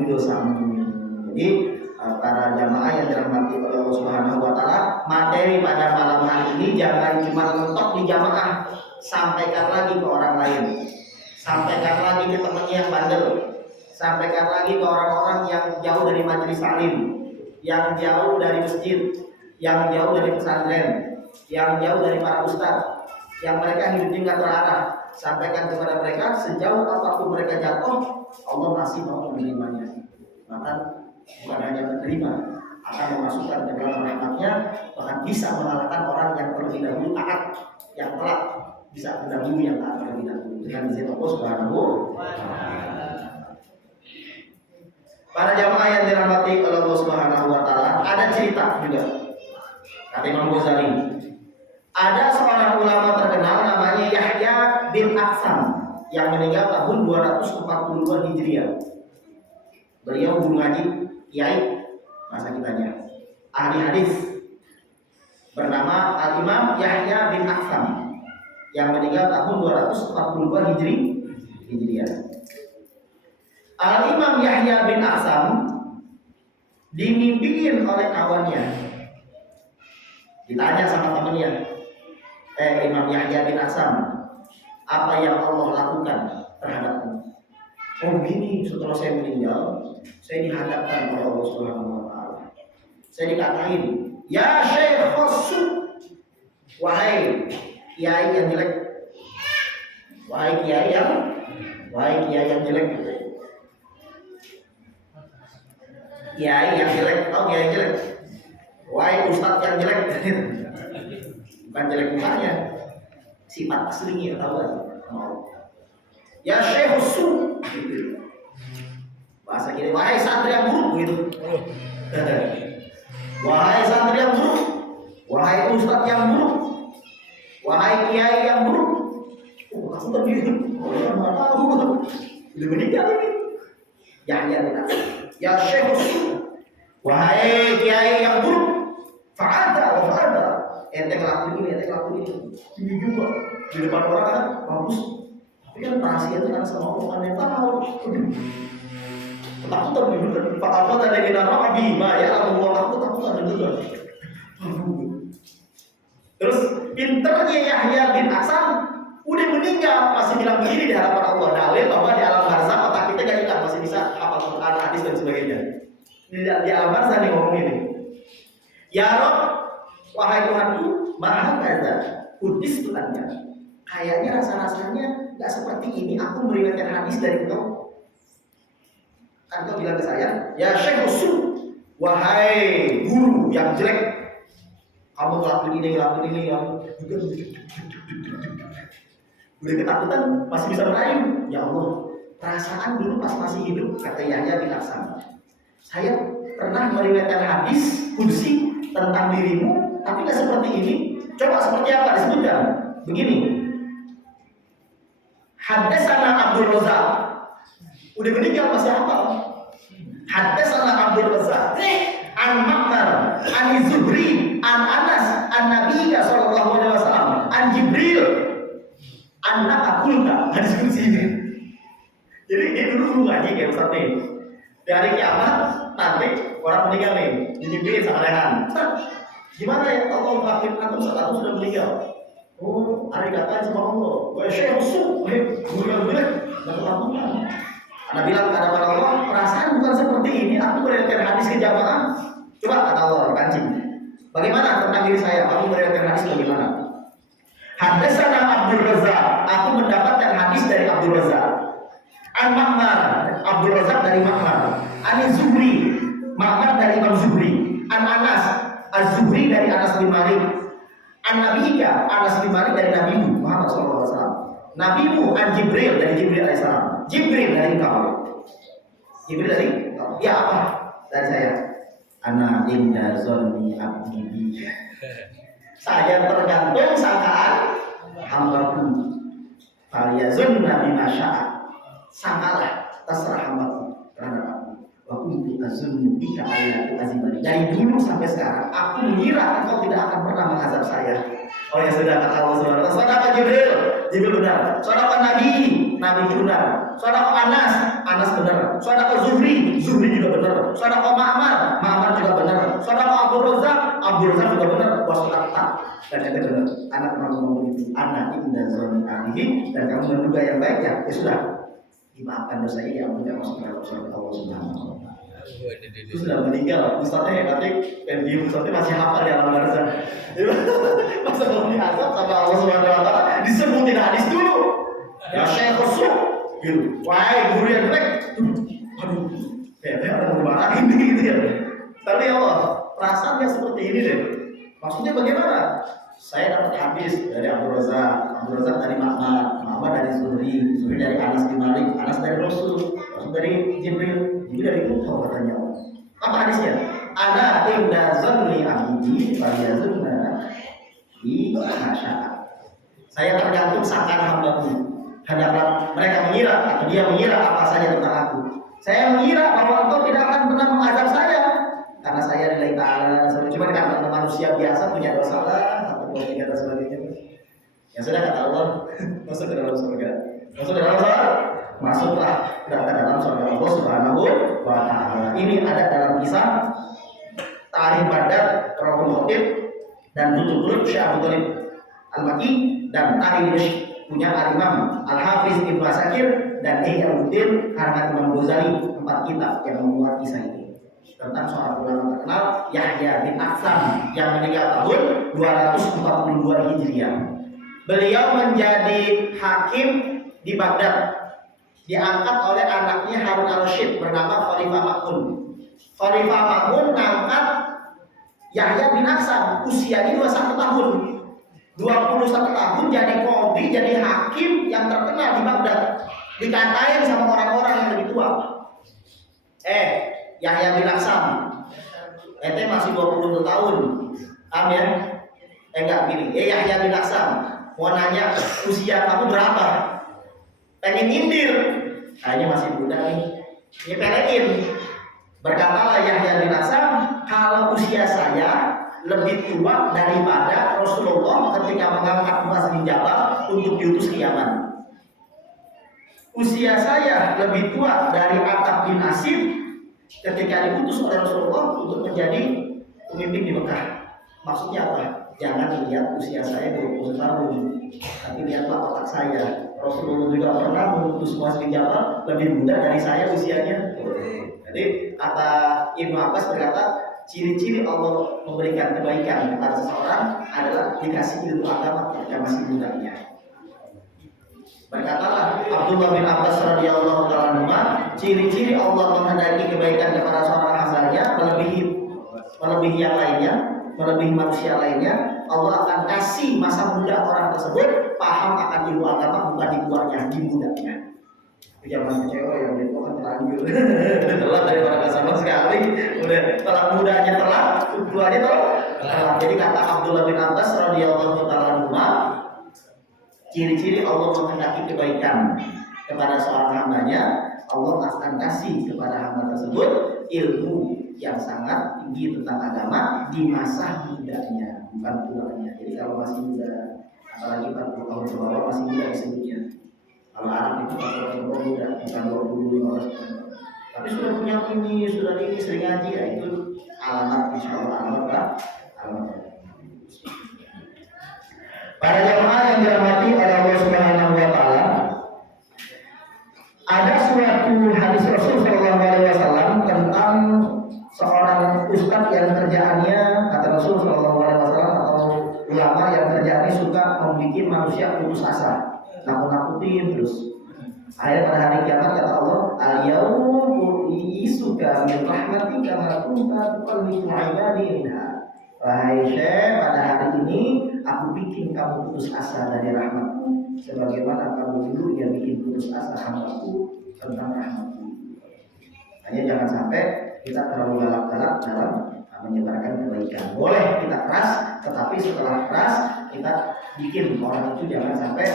dosamu." Jadi para jamaah yang dirahmati oleh Allah Subhanahu wa taala, materi pada malam hari ini jangan cuma mentok di jamaah, sampaikan lagi ke orang lain. Sampaikan lagi ke temannya yang bandel. Sampaikan lagi ke orang-orang yang jauh dari majelis taklim, yang jauh dari masjid, yang jauh dari pesantren, yang jauh dari para ustaz, yang mereka hidupnya nggak terarah. Sampaikan kepada mereka, sejauh apapun mereka jatuh, Allah masih mau menerimanya. Maka bukan hanya menerima, akan memasukkan ke dalam rahmatnya, bahkan bisa mengalahkan orang yang terlebih dahulu taat, yang telah bisa mendahului yang taat terlebih dahulu. Dengan izin Allah Subhanahu wa taala. Para jamaah yang dirahmati oleh Allah Subhanahu wa taala, ada cerita juga. Kata Imam Ghazali, ada seorang ulama terkenal namanya Yahya bin Aksam yang meninggal tahun 242 Hijriah. Beliau guru ngaji, kiai masa kitanya, ahli hadis, bernama Al-Imam Yahya bin Aksam yang meninggal tahun 242 Hijriah. Al-Imam Yahya bin Aksam dimimpiin oleh kawannya. Ditanya sama temannya, Imam Yahya bin Aksam, apa yang Allah lakukan terhadapmu? Oh begini, setelah saya meninggal, saya dihadapkan oleh Allah Subhanahu wa taala. Saya dikatain, ya Syekh Khossu, wahai kiai yang jelek. Wahai kiai yang jelek. Kiai yang jelek, tahu kiai yang jelek? Wahai ustadz yang jelek. Bukan jelek mukanya, sifat aslinya, tahu kan? Ya Syekh Khossu. Bahasa kiri, wahai santri yang buruk gitu. Wahai santri yang buruk, wahai ustadz yang buruk, wahai kiai yang buruk. Oh, langsung terdiam. Orang nggak tahu, udah meninggal ini. Ya Syekh Khossu, wahai kiai yang buruk, fa'ada. Ente ngelakuin ini juga di depan orang kan bagus. Tapi kan rahasia itu kan sama orang yang tahu. Ketakutan juga. Apa tadi kita rabi, ya Allah ketakutan juga. Terus pinternya Yahya bin Aksam udah meninggal masih bilang begini di hadapan Allah, dalil bahwa di alam barzakh otak kita gak hilang, masih bisa hafal Quran, hadis dan sebagainya. Di alam barzakh nih ngomong ini. Ya Rob, wahai Tuhanku, maha kaza, kudis Tuhannya. Kayaknya rasa-rasanya gak seperti ini. Aku meriwayatkan hadis dari engkau. Kan kau bilang ke saya, ya Syekh Khossu, wahai guru yang jelek, kamu ngelakuin ini, udah ketakutan masih bisa merayu. Ya Allah, perasaan dulu pas masih hidup, kata Yahya bin Aksam, saya pernah meriwayatkan hadis qudsi tentang dirimu, tapi gak seperti ini. Coba seperti apa disebutkan? Begini, Haddatsana Abdul Razzaq, udah meninggal masih hafal. Haddatsana Abdul Razzaq an Ma'mar an Zuhri an Anas an Nabi sallallahu alaihi wasallam an Jibril annaka qulta. Hadis qudsi ini. Jadi dia dulu ngaji kayak Ustaz nih. Dari kiamat nanti orang meninggal nih, dimimpiin sama Rehan. Gimana ya Allah ngelakuin antum saat antum sudah meninggal? Oh, ada dikatain sama Allah. Wah, Syekh Khossu, gue nggak ketakutan. Anda bilang kepada Allah, perasaan bukan seperti ini. Aku meriwayatkan hadis ke jamaah. Coba kata Allah kancing. Bagaimana tentang diri saya? Aku meriwayatkan hadis bagaimana? Haddatsana Abdul Razzaq. Aku mendapatkan hadis dari Abdul Razzaq. An Ma'mar, Abdul Razzaq dari Ma'mar. An Zuhri, Ma'mar dari Imam Zuhri. An Anas, Az-Zuhri dari Anas bin Malik. An Nabiyika, Anas bin Malik dari Nabi Muhammad SAW. Nabimu an Jibril dari Jibril AS. Jibril dari engkau. Jibril dari engkau. Ya apa? Dari saya. Ana inda zonni abdi bi. Saya tergantung sangkaan hambaku. Faliyazunna bima syaa. Sangkalah terserah hambaku terhadap aku. Wa kuntu azunnu bika ayatu azimani. Dari dulu sampai sekarang aku mengira engkau tidak akan pernah mengazab saya. Oh ya sudah, kata Allah Subhanahu wa taala. Saudara Jibril, Jibril benar. Saudara Nabi, Nabi benar. Saudara Anas, Anas benar. Saudara Zuhri, Zuhri juga benar. Saudara Ma'mar, Ma'mar juga benar. Saudara Abdul Razak, Abdul Razak juga benar. Wasata dan itu benar. Anak pernah ngomong begitu. Anak inda zoni alihi, dan kamu menduga yang baik ya. Ya sudah, dimaafkan dosa ini, ampun ya masuk ke dalam surga Allah Subhanahu wa taala. Itu sudah meninggal, ustadznya hebatnya, dan dia ustadznya masih hafal di alam barzah. Masa belum diazab sama Allah Subhanahu wa taala, disebutin hadis dulu. Ya Syekh Rasul, gitu. Wahai guru yang jelek, aduh, kayaknya ada dimarahin gitu ya. Tapi Allah, perasaannya seperti ini deh. Maksudnya bagaimana? Saya dapat hadis dari Abdul Razak dari Ma'mar dari Zuhri dari Anas bin Malik, Anas dari Rasul dari Jibril dari Tuhan katanya. Apa hadisnya? Ana inda zanni abdi faliyazunna bi masya'a. Saya tergantung sangkaan hambaku. Hadapan mereka mengira atau dia mengira apa saja tentang aku. Saya mengira bahwa engkau tidak akan pernah mengazab saya karena saya lillahi ta'ala. Cuma karena manusia biasa punya dosa lah, atau dan sebagainya. Yang sudah kata Allah, masuk ke dalam surga. Masuk ke dalam surga. Masuklah ke dalam surga Allah Subhanahu wa taala. Ini ada dalam kisah Tarikh Badar, Rahul Khatib dan Butul Syekh Abu Thalib Al-Maki dan Tarikh punya Al-Imam Al-Hafiz Ibnu Asakir dan Ihyaluddin karena Imam Ghazali, 4 kitab yang memuat kisah ini tentang seorang ulama terkenal Yahya bin Aksam yang meninggal tahun 242 Hijriah. Beliau menjadi hakim di Baghdad, diangkat oleh anaknya Harun al-Rashid bernama Khalifah Ma'mun. Khalifah Ma'mun mengangkat Yahya bin Aksam, usianya 21 tahun. 21 tahun jadi qadhi, jadi hakim yang terkenal di Baghdad. Dikatain sama orang-orang yang lebih tua. Yahya bin Aksam, ente masih 20 tahun. Ya? Enggak gini. Yahya bin Aksam, mau nanya usia kamu berapa? Pengen nyindir, kayaknya masih muda nih. Nyepelein. Berkatalah Yahya bin Aksam, kalau usia saya lebih tua daripada Rasulullah ketika mengangkat Muaz bin Jabal untuk diutus ke Yaman. Usia saya lebih tua dari Attab bin Asim ketika diutus oleh Rasulullah untuk menjadi pemimpin di Mekah. Maksudnya apa? Jangan lihat usia saya 20 tahun, tapi lihatlah otak saya. Rasulullah juga pernah mengutus Muaz bin Jabal lebih muda dari saya usianya. Jadi kata Ibnu Abbas berkata, ciri-ciri Allah memberikan kebaikan kepada seseorang adalah dikasih ilmu agama ketika masih mudanya. Berkatalah Abdullah bin Abbas radhiyallahu taala, ciri-ciri Allah menghendaki kebaikan kepada seorang hambanya melebihi yang lainnya, melebihi manusia lainnya, Allah akan kasih masa muda orang tersebut paham akan ilmu agama bukan di tuanya, di mudanya. Zaman kecewa yang itu kan terlanjur telat daripada sama sekali, udah telat mudanya telat, tuanya telat. Jadi kata Abdullah bin Abbas radhiyallahu taala, ciri-ciri Allah menghendaki kebaikan kepada seorang hambanya, Allah akan kasih kepada hamba tersebut ilmu yang sangat tinggi tentang agama di masa mudanya, bukan tuanya. Jadi kalau masih muda, apalagi 40 tahun ke bawah masih muda disebutnya. Kalau Arab itu kalau muda, bukan 25 tahun. Tapi sudah punya ini, sudah ini sering ngaji ya, itu alamat insya Allah alamat. Para jamaah yang dirahmati oleh Allah Subhanahu wa taala, ada suatu hadis Rasul sallallahu alaihi wasallam tentang seorang ustaz yang kerjaannya, kata Rasul sallallahu alaihi wasallam, atau ulama yang kerjaannya suka membuat manusia putus asa, nakut-nakutin terus. Akhirnya pada hari kiamat kata Allah, al-yawma isuka min rahmatika ma kunta tuqallibu ibadi. Wahai Syekh, pada hari ini aku bikin kamu putus asa dari rahmatku sebagaimana kamu dulu yang bikin putus asa hambaku tentang rahmatku. Hanya jangan sampai kita terlalu galak-galak dalam menyebarkan kebaikan. Boleh kita keras, tetapi setelah keras kita bikin orang itu jangan sampai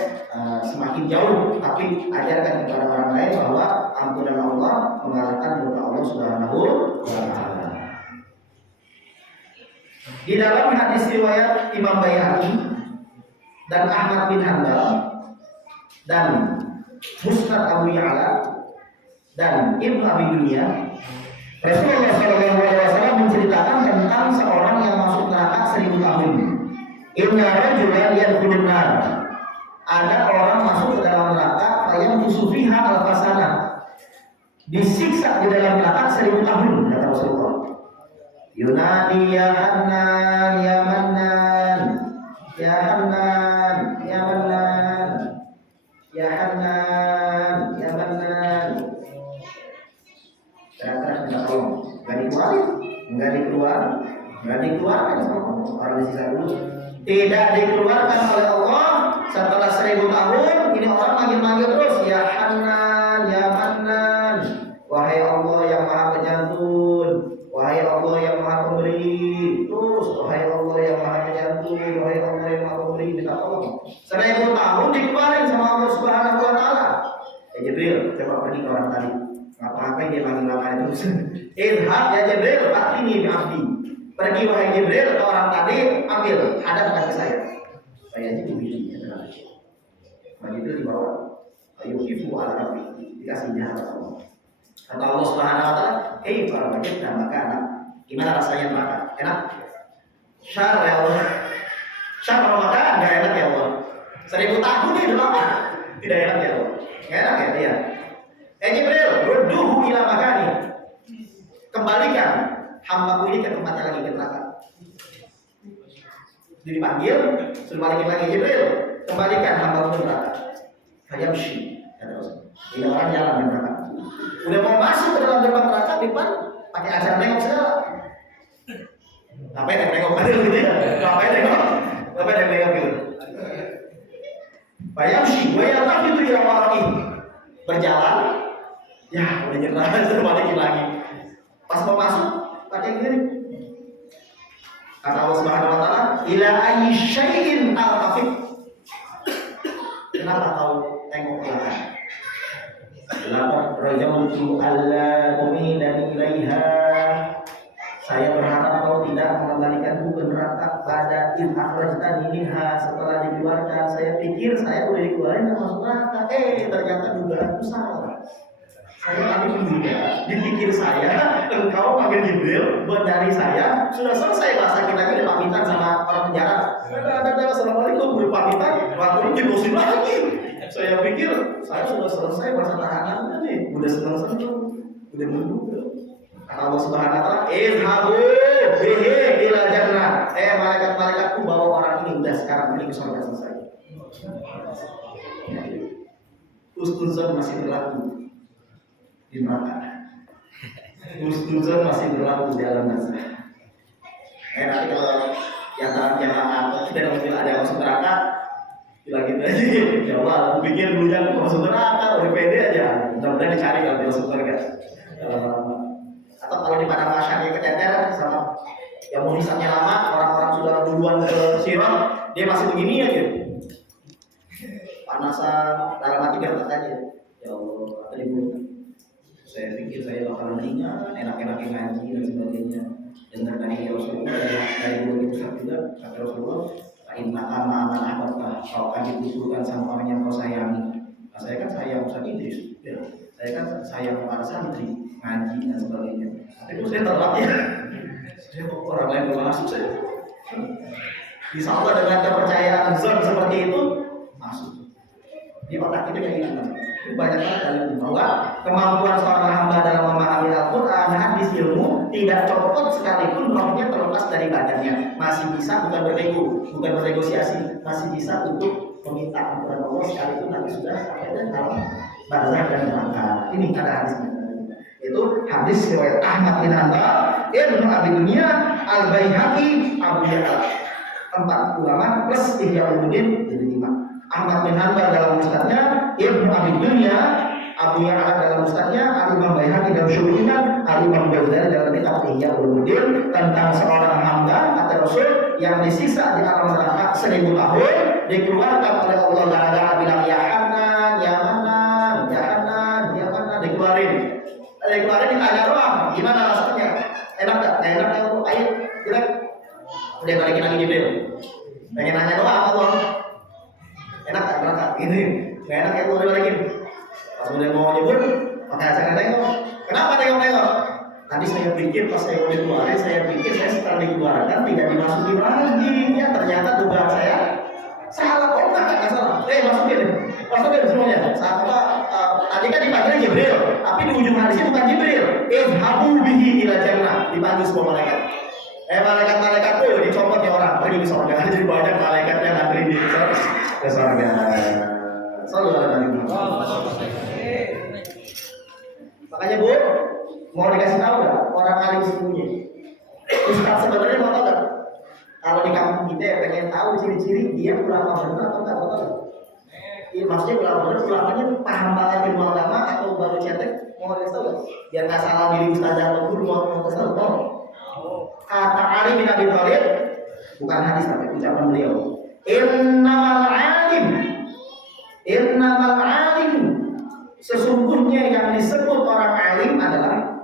semakin jauh, tapi ajarkan kepada orang lain bahwa ampunan Allah mengalahkan murka Allah Subhanahu wa Ta'ala. Di dalam hadis riwayat Imam Baihaqi dan Ahmad bin Hanbal dan Musnad Abu Ya'la dan Ibnu Abi Dunya, Rasulullah SAW menceritakan tentang seorang yang masuk neraka 1000 tahun. Inna rajulan yadkhulun nar. Ada orang masuk ke dalam neraka yang tusufiha al-fasana. Disiksa di dalam neraka 1000 tahun, kata Rasulullah. Yunadi ya Hanan ya Mannan, ya Hanan ya Mannan, ya Hanan ya Mannan. Keras-keras minta tolong, nggak dikeluarkan sama orang disisa dulu. Tidak dikeluarkan oleh Allah. Setelah 1000 tahun ini orang manggil terus, ya Hanan ya Mannan, wahai Allah yang maha penyantun, wahai Allah yang maha pemberi. Terus wahai Allah yang maha penyantun, wahai Allah yang maha pemberi, minta tolong. 1000 tahun dikeluarin sama Allah Subhanahu wa Ta'ala. Jibril, coba pergi ke orang tadi. Ngapain dia manggil-manggil terus? Irhab ya Jibril, fatini bi abdi. Pergi wahai Jibril ke orang tadi, ambil hadap kaki saya. Saya aja begini ya teman. Jibril dibawa. Ayo ibu ala rabbi, dikasih jahat Allah. Kata Allah Subhanahu wa Ta'ala, "Kaifa wajadta makana?" Gimana rasanya neraka? Enak? Syar ya Allah. Syar kalau makan enggak enak ya Allah. 1000 tahun ini udah lama. Tidak enak ya Allah. Enggak enak ya dia. Jibril, rudduhu ila makani. Kembalikan hambaku ini ke tempatnya lagi, ke neraka. Dipanggil, suruh balikin lagi Jibril, kembalikan hambaku ke neraka. Fayamshi, kata Rasul. Ini orang jalan di neraka. Udah mau masuk ke dalam gerbang neraka, depan pakai acara nengok segala. Ngapain nengok gitu ya? Ngapain nengok gitu? Fayamshi, wa yaltafitu ila wara'i. Berjalan, ya udah nyerah, suruh balikin lagi. Pas mau masuk, pakai gini. Kata Allah Subhanahu wa Ta'ala, ila ayyi syai'in al-tafiq. Kenapa kau tengok ke belakang? Laqad rajautu alla tu'idani ilaiha. Saya berharap kau tidak mengembalikanku ke neraka pada in akhrajtani minha. Setelah dikeluarkan, saya pikir saya udah dikeluarin dan masuk neraka. Ternyata dugaanku salah. Saya tadi menduga, dipikir saya, engkau panggil Jibril buat dari saya, sudah selesai bahasa kita ini pamitan sama orang penjara. Ada assalamualaikum, udah pamitan, waktu ini jebosin lagi. Saya pikir saya sudah selesai bahasa tahanan nih, udah selesai tuh, udah menduga. Kata Allah Subhanahu wa Ta'ala, "Izhabu bihi ila jannah." Malaikat-malaikatku bawa orang ini udah sekarang ini ke surga selesai. Husnuzon masih berlaku di neraka. Husnuzon masih berlaku di dalam neraka. Nanti kalau yang atau tidak mungkin ada yang masuk neraka, bilang gitu aja. Ya Allah, aku pikir dulunya aku masuk neraka, udah pede aja. Mudah-mudahan dicari kalau dia masuk surga. Atau kalau di padang mahsyarnya keteter sama yang mau hisabnya lama, orang-orang sudah duluan ke sirat, dia masih begini aja. Panasan, dalam hati berkata aja, ya Allah, apa dibuat? Saya pikir saya bakalan ringan, enak-enaknya ngaji dan sebagainya. Dengar dari Rasulullah, dari guru besar juga, kata Rasulullah, "Inna aman apakah kau akan dikuburkan sama orang yang kau sayangi?" Nah, saya kan sayang Ustaz Idris, ya. Saya kan sayang para santri, ngaji dan sebagainya. Tapi kok saya telat ya? Saya kok orang lain belum masuk saya. Insya Allah dengan kepercayaan zon seperti itu masuk. Di otak kita kayak gitu. Banyak sekali bahwa kemampuan seorang hamba dalam memahami Al-Quran, hadis, ilmu tidak copot sekalipun rohnya terlepas dari badannya. Masih bisa, bukan bernegosiasi, masih bisa untuk meminta ampunan Allah sekalipun nanti sudah sampai dan dalam barzakh dan neraka. Ini ada hadisnya. Itu hadis riwayat Ahmad bin Hanbal, Ibnu Abi Dunya, Al-Baihaqi, Abu Ya'la. 4 ulama plus Ihya Ulumuddin jadi 5. Ahmad bin Hanbal dalam musnadnya, Ibnu Abi Dunya, Abu Ya'la dalam musnadnya, Al-Imam Baihaqi dalam Syu'uriyah, Al-Imam Ghazali dalam kitab Ihya Ulumuddin tentang seorang hamba kata Rasul yang disiksa di alam neraka 1000 tahun dikeluarkan oleh Allah gara-gara bilang ya Hanan, ya Hanan, ya Hanan, ya Hanan, dikeluarin ditanya doang, gimana rasanya? Enak gak? Gak enak ya Allah, ayo kita udah balikin lagi Jibril pengen nanya doang Allah enak gak? Gini gak enak ya Allah udah balikin pas udah mau nyebut pakai acara nengok kenapa nengok? Tadi saya pikir pas saya mau dikeluarin saya pikir saya setelah dikeluarkan tidak dimasukin lagi ya ternyata dugaan saya salah kok enggak salah masukin semuanya tadi kan dipanggil Jibril tapi di ujung hadisnya bukan Jibril izhabu bihi ila jannah dipanggil semua malaikat malaikat tuh dicopot ya orang pergi ke surga jadi banyak malaikat yang ngantri di ke surga sallallahu alaihi wasallam makanya Bu mau dikasih tahu nggak orang alim sembunyi Ustaz sebenarnya mau tahu nggak kalau di kampung kita ya pengen tahu ciri-ciri dia ulama benar atau enggak tahu nggak maksudnya ulama benar ulamanya paham banget ilmu agama atau baru cetek mau dikasih tahu nggak biar nggak salah diri ustazah atau guru mau kasih tahu kata Ali bin Abi Thalib bukan hadis tapi ucapan beliau innamal alim sesungguhnya yang disebut orang alim adalah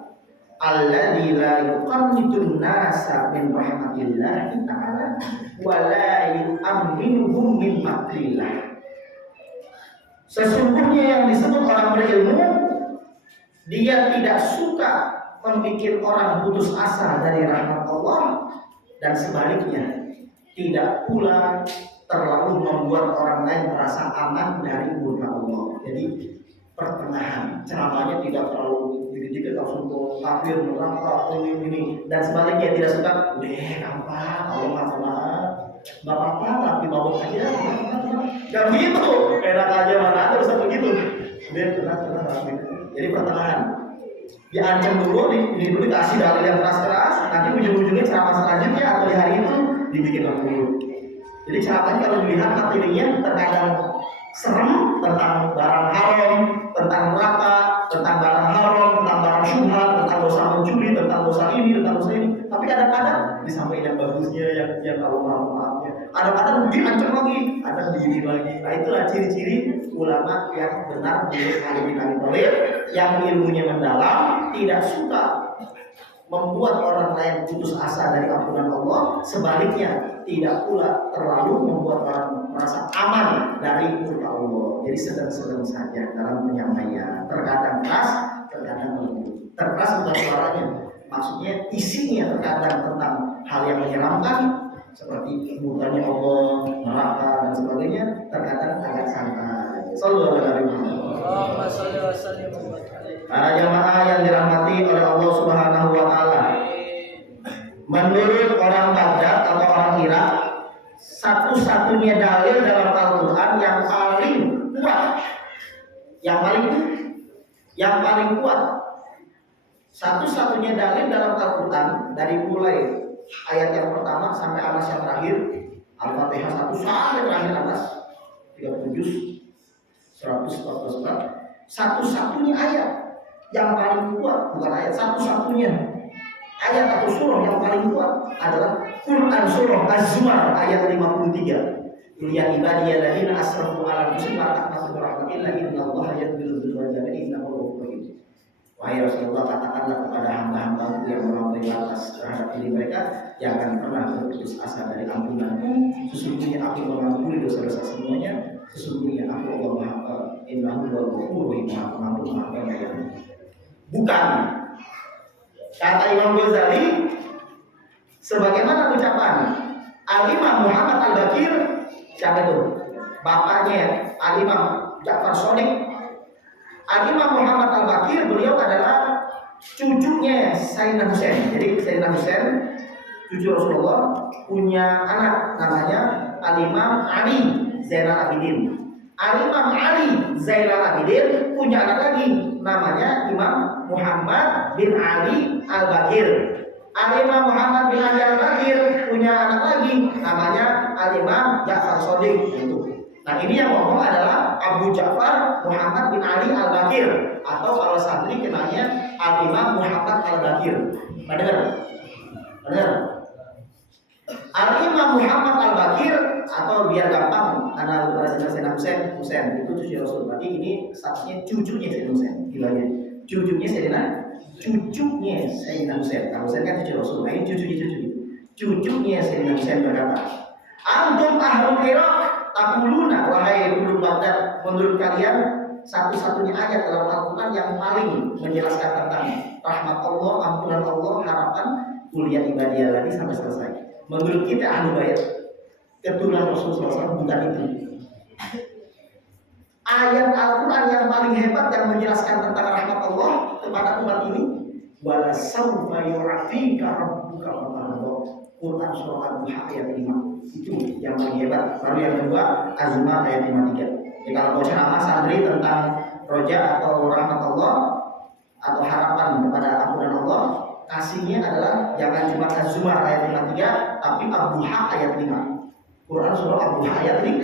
alladzi la yuqannitun nasa min rahmatillahi ta'ala wa la yu'minuhum min makrillah. Sesungguhnya yang disebut orang berilmu dia tidak suka membuat orang putus asa dari rahmat Allah dan sebaliknya tidak pula terlalu membuat orang lain merasa aman dari murka Allah. Jadi pertengahan ceramahnya tidak terlalu dikit-dikit langsung ke kafir neraka ini dan sebaliknya tidak suka apa kalau nggak apa-apa tapi mabuk aja nggak begitu enak aja mana ada usah begitu tenang jadi pertengahan diancam dulu dulu dikasih dalil yang keras-keras nanti ujung-ujungnya ceramah selanjutnya atau di hari itu dibikin dulu jadi ceramahnya kalau dilihat materinya terkadang serem tentang barang haram, tentang neraka, tentang barang haram, tentang barang syubhat, tentang dosa mencuri, tentang dosa ini. Tapi kadang-kadang disampaikan yang bagusnya, yang kalau maafnya. Kadang-kadang diancam lagi, ada diri lagi. Nah itulah ciri-ciri ulama yang benar menurut Ali bin Abi Thalib, yang ilmunya mendalam, tidak suka membuat orang lain putus asa dari ampunan Allah, sebaliknya tidak pula terlalu membuat orang merasa aman dari murka Allah. Jadi sedang-sedang saja dalam penyampaian. Terkadang keras, terkadang lembut. Terkeras bukan suaranya, maksudnya isinya terkadang tentang hal yang menyeramkan seperti murkanya Allah, neraka dan sebagainya. Terkadang agak santai. Sallallahu alaihi wasallam. Para jamaah yang dirahmati oleh Allah Subhanahu wa taala. Menurut orang Baghdad atau orang Irak, satu-satunya dalil dalam Al-Qur'an yang paling kuat. Satu-satunya dalil dalam Al-Qur'an dari mulai ayat yang pertama sampai anas yang terakhir, Al-Fatihah 1 sampai terakhir atas 30 juz 114 satu-satunya ayat yang paling kuat, bukan ayat satu-satunya ayat atau surah yang paling kuat adalah Quran surah Az-Zumar ayat 53. Ya ibadiyalladzina asrafu ala anfusihim la taqnatu min rahmatillah innallaha yaghfiru dzunuba jami'an innahu ghafurur rahim. Wahai Rasulullah, katakanlah kepada hamba-hamba yang melampaui batas terhadap diri mereka, jangan pernah berputus asa dari ampunanku. Sesungguhnya aku mengampuni dosa-dosa semuanya. Sesungguhnya aku Allah Maha Innahu Ghafurur Rahim, Maha Pengampun, Maha Penyayang. Bukan. Kata Imam Ghazali, sebagaimana ucapan Al-Imam Muhammad Al-Baqir, siapa itu? Bapaknya Al-Imam Ja'far Shadiq. Al-Imam Muhammad Al-Baqir, beliau adalah cucunya Sayyidina Husain. Jadi Sayyidina Husain, cucu Rasulullah, punya anak namanya Al-Imam Ali Zainal Abidin. Al-Imam Ali Zainal Abidin punya anak lagi namanya Imam Muhammad bin Ali Al-Baqir. Al-Imam Muhammad bin Ali Al-Bakir punya anak lagi namanya Al-Imam Ja'far Shadiq itu. Nah ini yang ngomong adalah Abu Ja'far Muhammad bin Ali Al-Bakir, atau kalau santri kenalnya Al-Imam Muhammad Al-Bakir. Benar? Benar? Al-Imam Muhammad Al-Bakir, atau biar gampang karena pada Sayyidina Husain itu cucu Rasul. Berarti ini statusnya cucunya Sayyidina Husain. Gilanya. Cucunya Sayyidina Husain. Kalau Husain kan cucu Rasul. Nah ini cucunya Sayyidina Husain berkata, "Antum ahlul Iraq taquluna wahai penduduk Baghdad, menurut kalian satu-satunya ayat dalam Al-Quran yang paling menjelaskan tentang rahmat Allah, ampunan Allah, harapan kuliah ibadiyah lagi sampai selesai. Menurut kita ahlu bait keturunan Rasulullah SAW bukan itu. Ayat Al-Quran yang paling hebat yang menjelaskan tentang rahmat Allah kepada umat ini, wala sawfa yu'tika rabbuka fatarda. Quran surah Al-Duha ayat 5. Itu yang paling hebat. Baru yang kedua Az-Zumar ayat 53. Jadi kalau mau ceramah santri tentang roja atau rahmat Allah atau harapan kepada ampunan Allah, kasihnya adalah jangan cuma Az-Zumar ayat 53, tapi Al-Duha ayat 5. Quran surah Al-Duha ayat 5.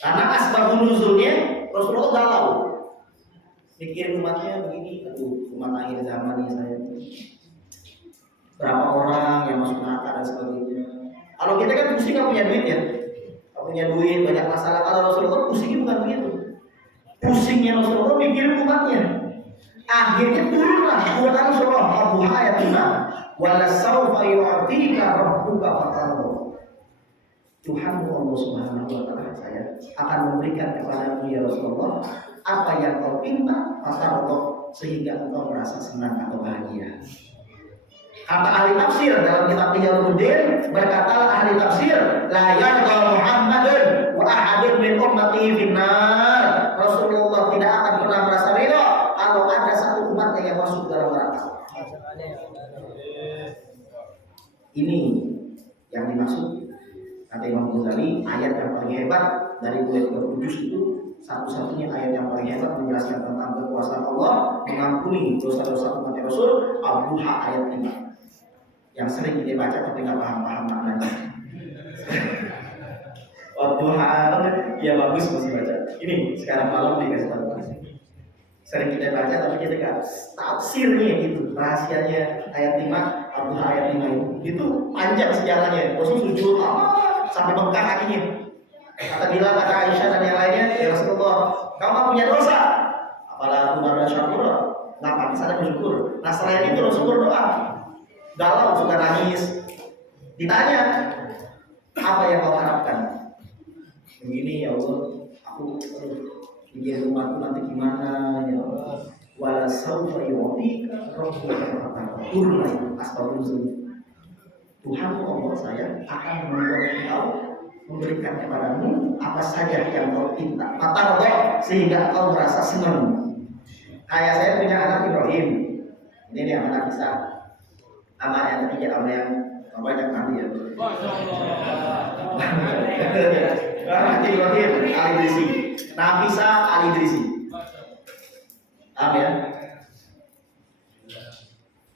Karena asbabun nuzulnya Rasulullah galau. Mikirin umatnya begini, aduh umat akhir zaman ini saya. Berapa orang yang masuk neraka dan sebagainya. Kalau kita kan pusing nggak punya duit ya, nggak punya duit banyak masalah. Kalau Rasulullah pusingnya bukan begitu. Pusingnya Rasulullah mikirin umatnya. Akhirnya turunlah Quran surah Al-Duha ayat 5. Wala sawfa yu'tika rabbuka fatarda. Tuhan Allah Subhanahu wa taala saya akan memberikan kepadamu ya Rasulullah apa yang kau minta fatarda, sehingga engkau merasa senang atau bahagia. Kata ahli tafsir dalam kitab Iyaduluddin, berkata ahli tafsir, la yarda Muhammadun wa ahadun min ummatihi finnar. Rasulullah tidak akan pernah merasa ridha kalau ada satu umat yang masuk dalam neraka. Ini yang dimaksud kata Imam Ghazali, ayat yang paling hebat dari dua juz itu satu-satunya ayat yang paling hebat menjelaskan tentang kekuasaan Allah mengampuni dosa-dosa umat Rasul. Al-Duha ayat 5 yang sering kita baca tapi nggak paham maknanya. Al-Duha ya bagus masih baca. Ini sekarang malam dikasih tahu. Sering kita baca tapi kita nggak tafsirnya gitu, rahasianya ayat 5 Al-Duha ayat 5 itu panjang sejarahnya. Rasul sujud sampai bengkak kakinya. Kata Bilal, kata Aisyah dan yang lainnya, ya Rasulullah, kau punya dosa. Apalah kunara syakura, nggak pantas ada bersyukur. Nah selain itu Rasul berdoa, galau suka nangis. Ditanya, apa yang kau harapkan? Begini ya Allah, aku bikin umatku nanti gimana ya Allah. Wala sawfa yu'tika rabbuka fatarda. Turun lagi asbabun nuzul. Tuhan Allah saya akan membuat engkau memberikan kepadamu apa saja yang kau minta. Fatarda, sehingga kau merasa senang. Kayak saya punya anak Ibrahim. Ini dia anak Isa. Anak yang ketiga, anak yang banyak nanti ya. Anak Ibrahim Al-Idrisi. Nafisa Al-Idrisi. Apa ya?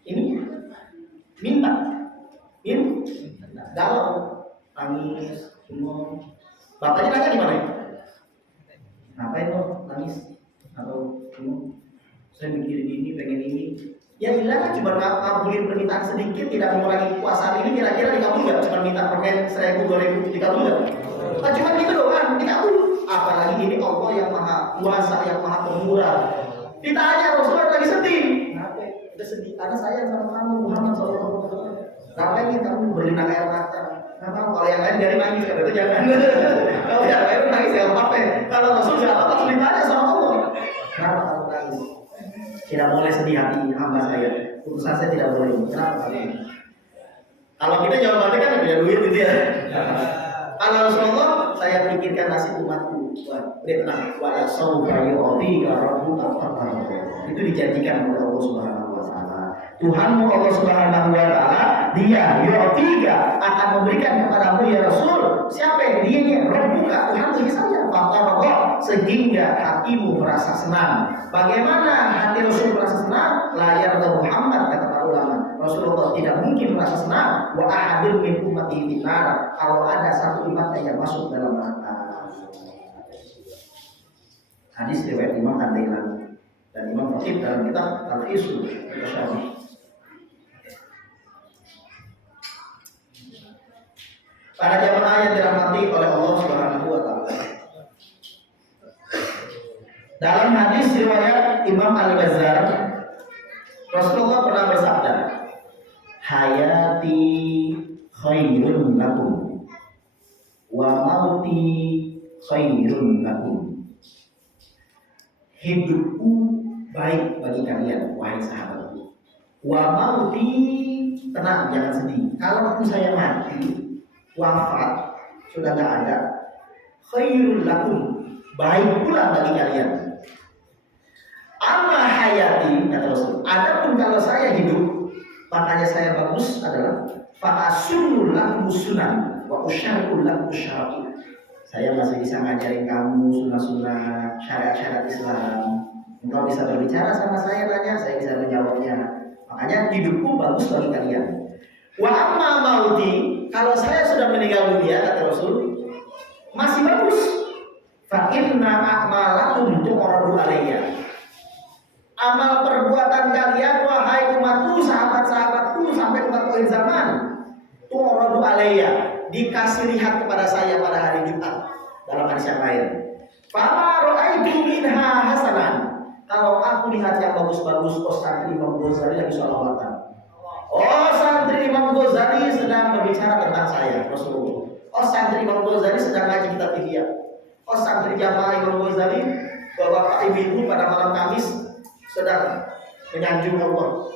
Ini minta. Galau, nangis, semua. Bapaknya nanya di mana? Ngapain lo nangis? Atau saya mikirin ini, pengen ini. Ya bilang cuma ngabulin permintaan sedikit, tidak mengurangi kekuasaan ini, kira-kira dikabul nggak? Cuma minta permen 1.000, 2.000 dikabul nggak? Nah, cuma gitu doang, dikabul. Apalagi ini Allah yang maha kuasa, yang maha pemurah. Ditanya Rasulullah lagi sedih. Kenapa? Udah sedih karena sayang sama kamu Muhammad SAW. Gak pengen kamu berlinang air mata. Nggak mau, kalau yang lain dari nangis, kata itu jangan. Kalau yang lain nangis ya apa-apa. Kalau Rasul jangan apa-apa, sulit aja sama Allah. Kenapa kamu nangis? Tidak boleh sedih hati hamba saya. Urusan saya tidak boleh. Kenapa? Kalau kita jawabannya kan punya duit gitu ya. Kalau Rasulullah, saya pikirkan nasib umatku. Wah, udah tenang. Wala sawfa yu'tika rabbuka fatarda. Itu dijanjikan oleh Allah Subhanahu wa taala. Tuhanmu Allah Subhanahu wa taala dia yu'tika akan memberikan kepadamu ya Rasul. Siapa yang dia? Rabbuka, Tuhan saja. Fatarqa, sehingga hatimu merasa senang. Bagaimana hati Rasul merasa senang? La yarda Muhammad, kata para ulama. Rasulullah tidak mungkin merasa senang wa ahadun min ummati finnar, kalau ada satu umatnya yang masuk dalam neraka. Hadis riwayat Imam Ad-Dailami dan Imam Khatib dalam kitab Al-Isul Al-Syarih. Para jamaah yang dirahmati oleh Allah Subhanahu wa taala. Dalam hadis riwayat Imam Al-Bazzar, Rasulullah pernah bersabda, "Hayati khairun lakum wa mauti khairun lakum." Hidupku baik bagi kalian, wahai sahabatku. Wa mauti, tenang, jangan sedih. Kalau saya mati, wafat, sudah tidak ada, khairul lakum, baik pula bagi kalian. Amma hayati, kata Rasul, adapun kalau saya hidup, makanya saya bagus adalah fa'asunul lakum sunan wa usyarikul lakum syaraki. Saya masih bisa ngajarin kamu sunnah-sunnah syariat-syariat Islam. Engkau bisa berbicara sama saya, tanya, saya bisa menjawabnya. Makanya hidupku bagus bagi kalian. Wa amma mauti, kalau saya sudah meninggal dunia, kata Rasul, masih bagus. Fa inna a'malakum tu'radu alayya. Amal perbuatan kalian, wahai umatku, sahabat-sahabatku, sampai umat akhir zaman, tu'radu alayya, dikasih lihat kepada saya pada hari Jumat. Dalam hadis yang lain, fama ra'aitu minha hasanan, kalau aku lihat yang bagus-bagus, oh santri Imam Ghazali lagi sholawatan, oh santri Imam Ghazali sedang berbicara tentang saya, Rasulullah, oh santri Imam Ghazali sedang ngaji kitab Ihya, oh santri jamaah Imam Ghazali, bapak ibu pada malam Kamis sedang menyanjung Allah,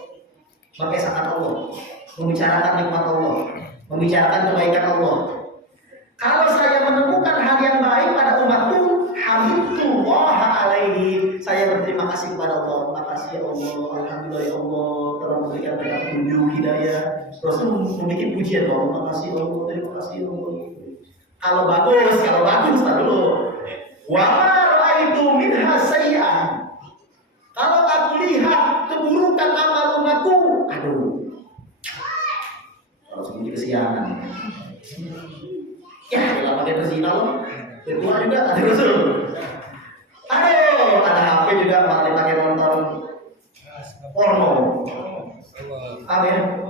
pakai sangat Allah, membicarakan nikmat Allah, membicarakan kebaikan Allah. Kalau saya menemukan hal yang baik pada umatku, hamdulillah alaihi, saya berterima kasih kepada Allah. Terima kasih ya Allah, alhamdulillah ya Allah, telah memberikan banyak petunjuk hidayah. Rasul membuat pujian, terima kasih Allah, terima kasih Allah. Kalau bagus tak dulu. Wa ra'aitu minha sayyi'an, kalau aku lihat keburukan amal umatku, aduh, kalau sembunyi kesiangan. Ya, kalau pakai berzina loh. Kedua juga ada Rasul. Aduh, ada HP juga malah dipakai nonton porno. Amin.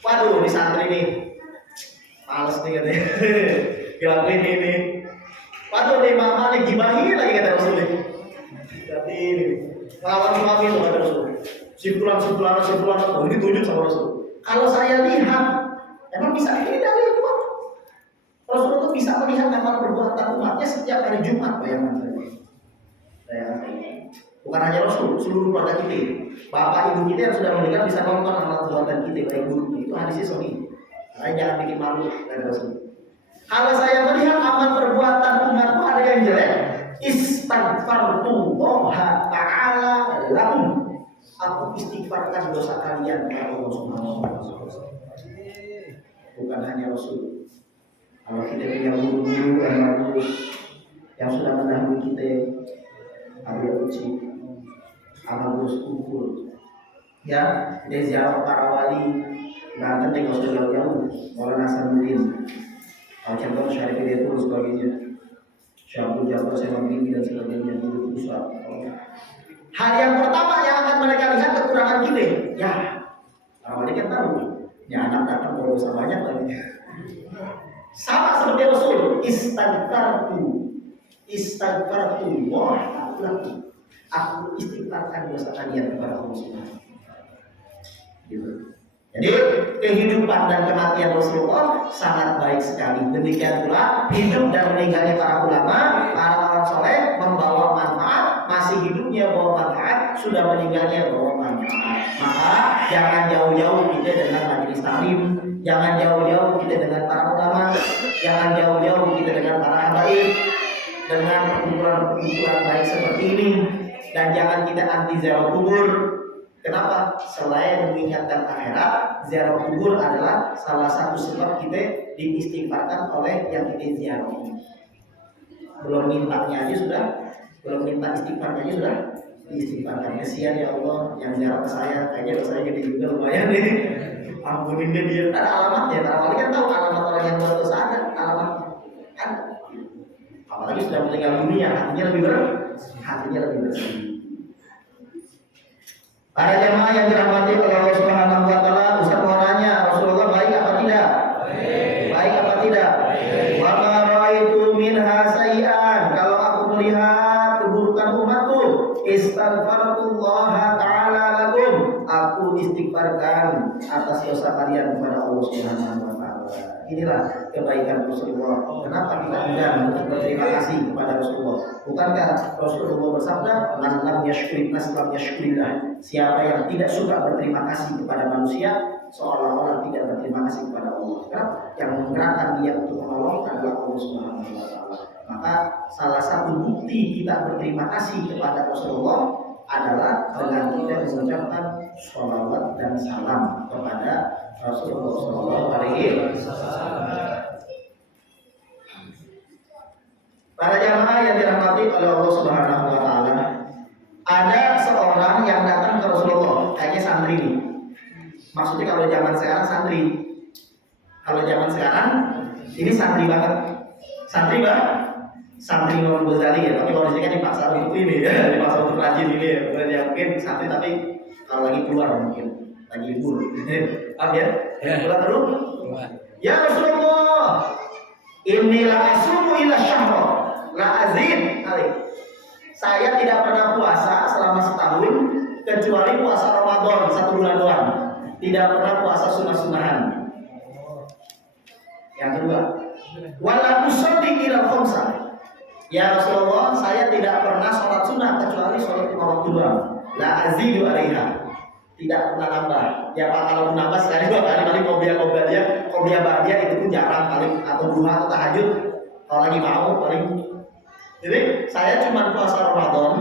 Waduh, di santri nih. Males nih katanya. Gangguin ini. Waduh, di mama nih gibahin lagi kata Rasul nih. Jadi ini lawan suami loh kata Rasul. Simpulan, oh ini tunjuk sama Rasul. Kalau saya lihat, emang bisa ini dari itu. Rasulullah bisa melihat amal perbuatan umatnya setiap hari Jumat, bayangkan saya. Bukan hanya Rasul, seluruh keluarga kita, bapak ibu kita yang sudah meninggal bisa nonton amal perbuatan kita baik buruk. Itu hadisnya sahih. Makanya jangan bikin malu dari Rasul. Kalau saya melihat amal perbuatan umatku ada yang jelek, istighfarullah ta'ala lakum, aku istighfarkan dosa kalian kepada Allah Subhanahu wa taala. Bukan hanya Rasul. Kalau kita punya guru-guru yang bagus, yang sudah mendahului kita, Abu Uci, Abu Kumpul, ya, dia ziarah para wali, Banten tidak usah jauh-jauh, Maulana Hasanuddin, Al-Jabbar Syarif dia terus sebagainya, Syabul Jabbar Semampini dan sebagainya, dulu pusat. Hal yang pertama yang akan mereka lihat kekurangan kita, ya, para wali kan tahu, ya anak datang bawa dosa banyak lagi. Sama seperti Rasul, istighfartu wah lakum, aku istighfarkan dosa kalian kepada Allah Subhanahu. Gitu. Jadi kehidupan dan kematian Rasulullah sangat baik sekali. Demikian pula hidup dan meninggalnya para ulama, para orang soleh membawa manfaat, masih hidupnya bawa manfaat, sudah meninggalnya bawa manfaat. Maka jangan jauh-jauh kita dengan majelis taklim, jangan jauh-jauh kita dengan para ulama, jangan jauh-jauh kita dengan para habaib, dengan perkumpulan-perkumpulan baik seperti ini, dan jangan kita anti ziarah kubur. Kenapa? Selain mengingatkan akhirat, ziarah kubur adalah salah satu sebab kita diistighfarkan oleh yang kita ziarahi. Belum mintanya aja sudah, belum minta istighfarnya aja sudah diistighfarkan. Kasihan ya Allah yang ziarah ke saya, kayaknya dosanya gede juga lumayan nih. Ampunin dia. Ada alamatnya. Awalnya kan tahu alamat orang yang berdosa ada alamat kan. Apalagi sudah meninggal dunia, hatinya lebih berat, hatinya lebih bersih. Para jamaah yang dirahmati oleh Allah Subhanahu wa taala, Ustaz mau nanya, Rasulullah baik apa tidak? Baik apa tidak? Wa ma raaitu minha sayyi'an. Kalau aku melihat keburukan umatku, istighfarullah taala lakum. Aku istighfarkan atas dosa kalian kepada Allah Subhanahu wa taala. Inilah kebaikan Rasulullah. Kenapa kita enggan untuk berterima kasih kepada Rasulullah? Bukankah Rasulullah bersabda, "Man lam yashkurin nas lam yashkurillah." Siapa yang tidak suka berterima kasih kepada manusia, seolah-olah tidak berterima kasih kepada Allah. Karena yang menggerakkan dia untuk menolong adalah Allah Subhanahu wa taala. Maka salah satu bukti kita berterima kasih kepada Rasulullah adalah dengan kita mengucapkan sholawat dan salam kepada Rasulullah Sallallahu Alaihi Wasallam. Para jamaah yang dirahmati oleh Allah Subhanahu Wa Taala, ada seorang yang datang ke Rasulullah, kayaknya santri nih. Maksudnya kalau zaman sekarang santri, kalau zaman sekarang ini santri banget, santri banget. Santri Imam Ghazali ya, tapi kalau di sini kan dipaksa untuk ini ya, dipaksa untuk rajin ini ya, bukan ya mungkin santri tapi kalau lagi keluar mungkin lagi libur, apa ya? Keluar terus? Ya Rasulullah, inilah asumu ila syahra, la azid ali. Saya tidak pernah puasa selama setahun kecuali puasa Ramadan 1 bulan doang, tidak pernah puasa sunnah-sunnahan. Yang kedua, wala usolli ila khamsah. Ya Rasulullah, saya tidak pernah sholat sunnah kecuali sholat 5 waktu doang. La azidu alaiha. Tidak pernah nambah. Ya Pak, kalau nambah sekali 2 kali paling qobliyah ba'diyah itu pun jarang paling, atau duha atau tahajud kalau lagi mau paling. Jadi saya cuma puasa Ramadan,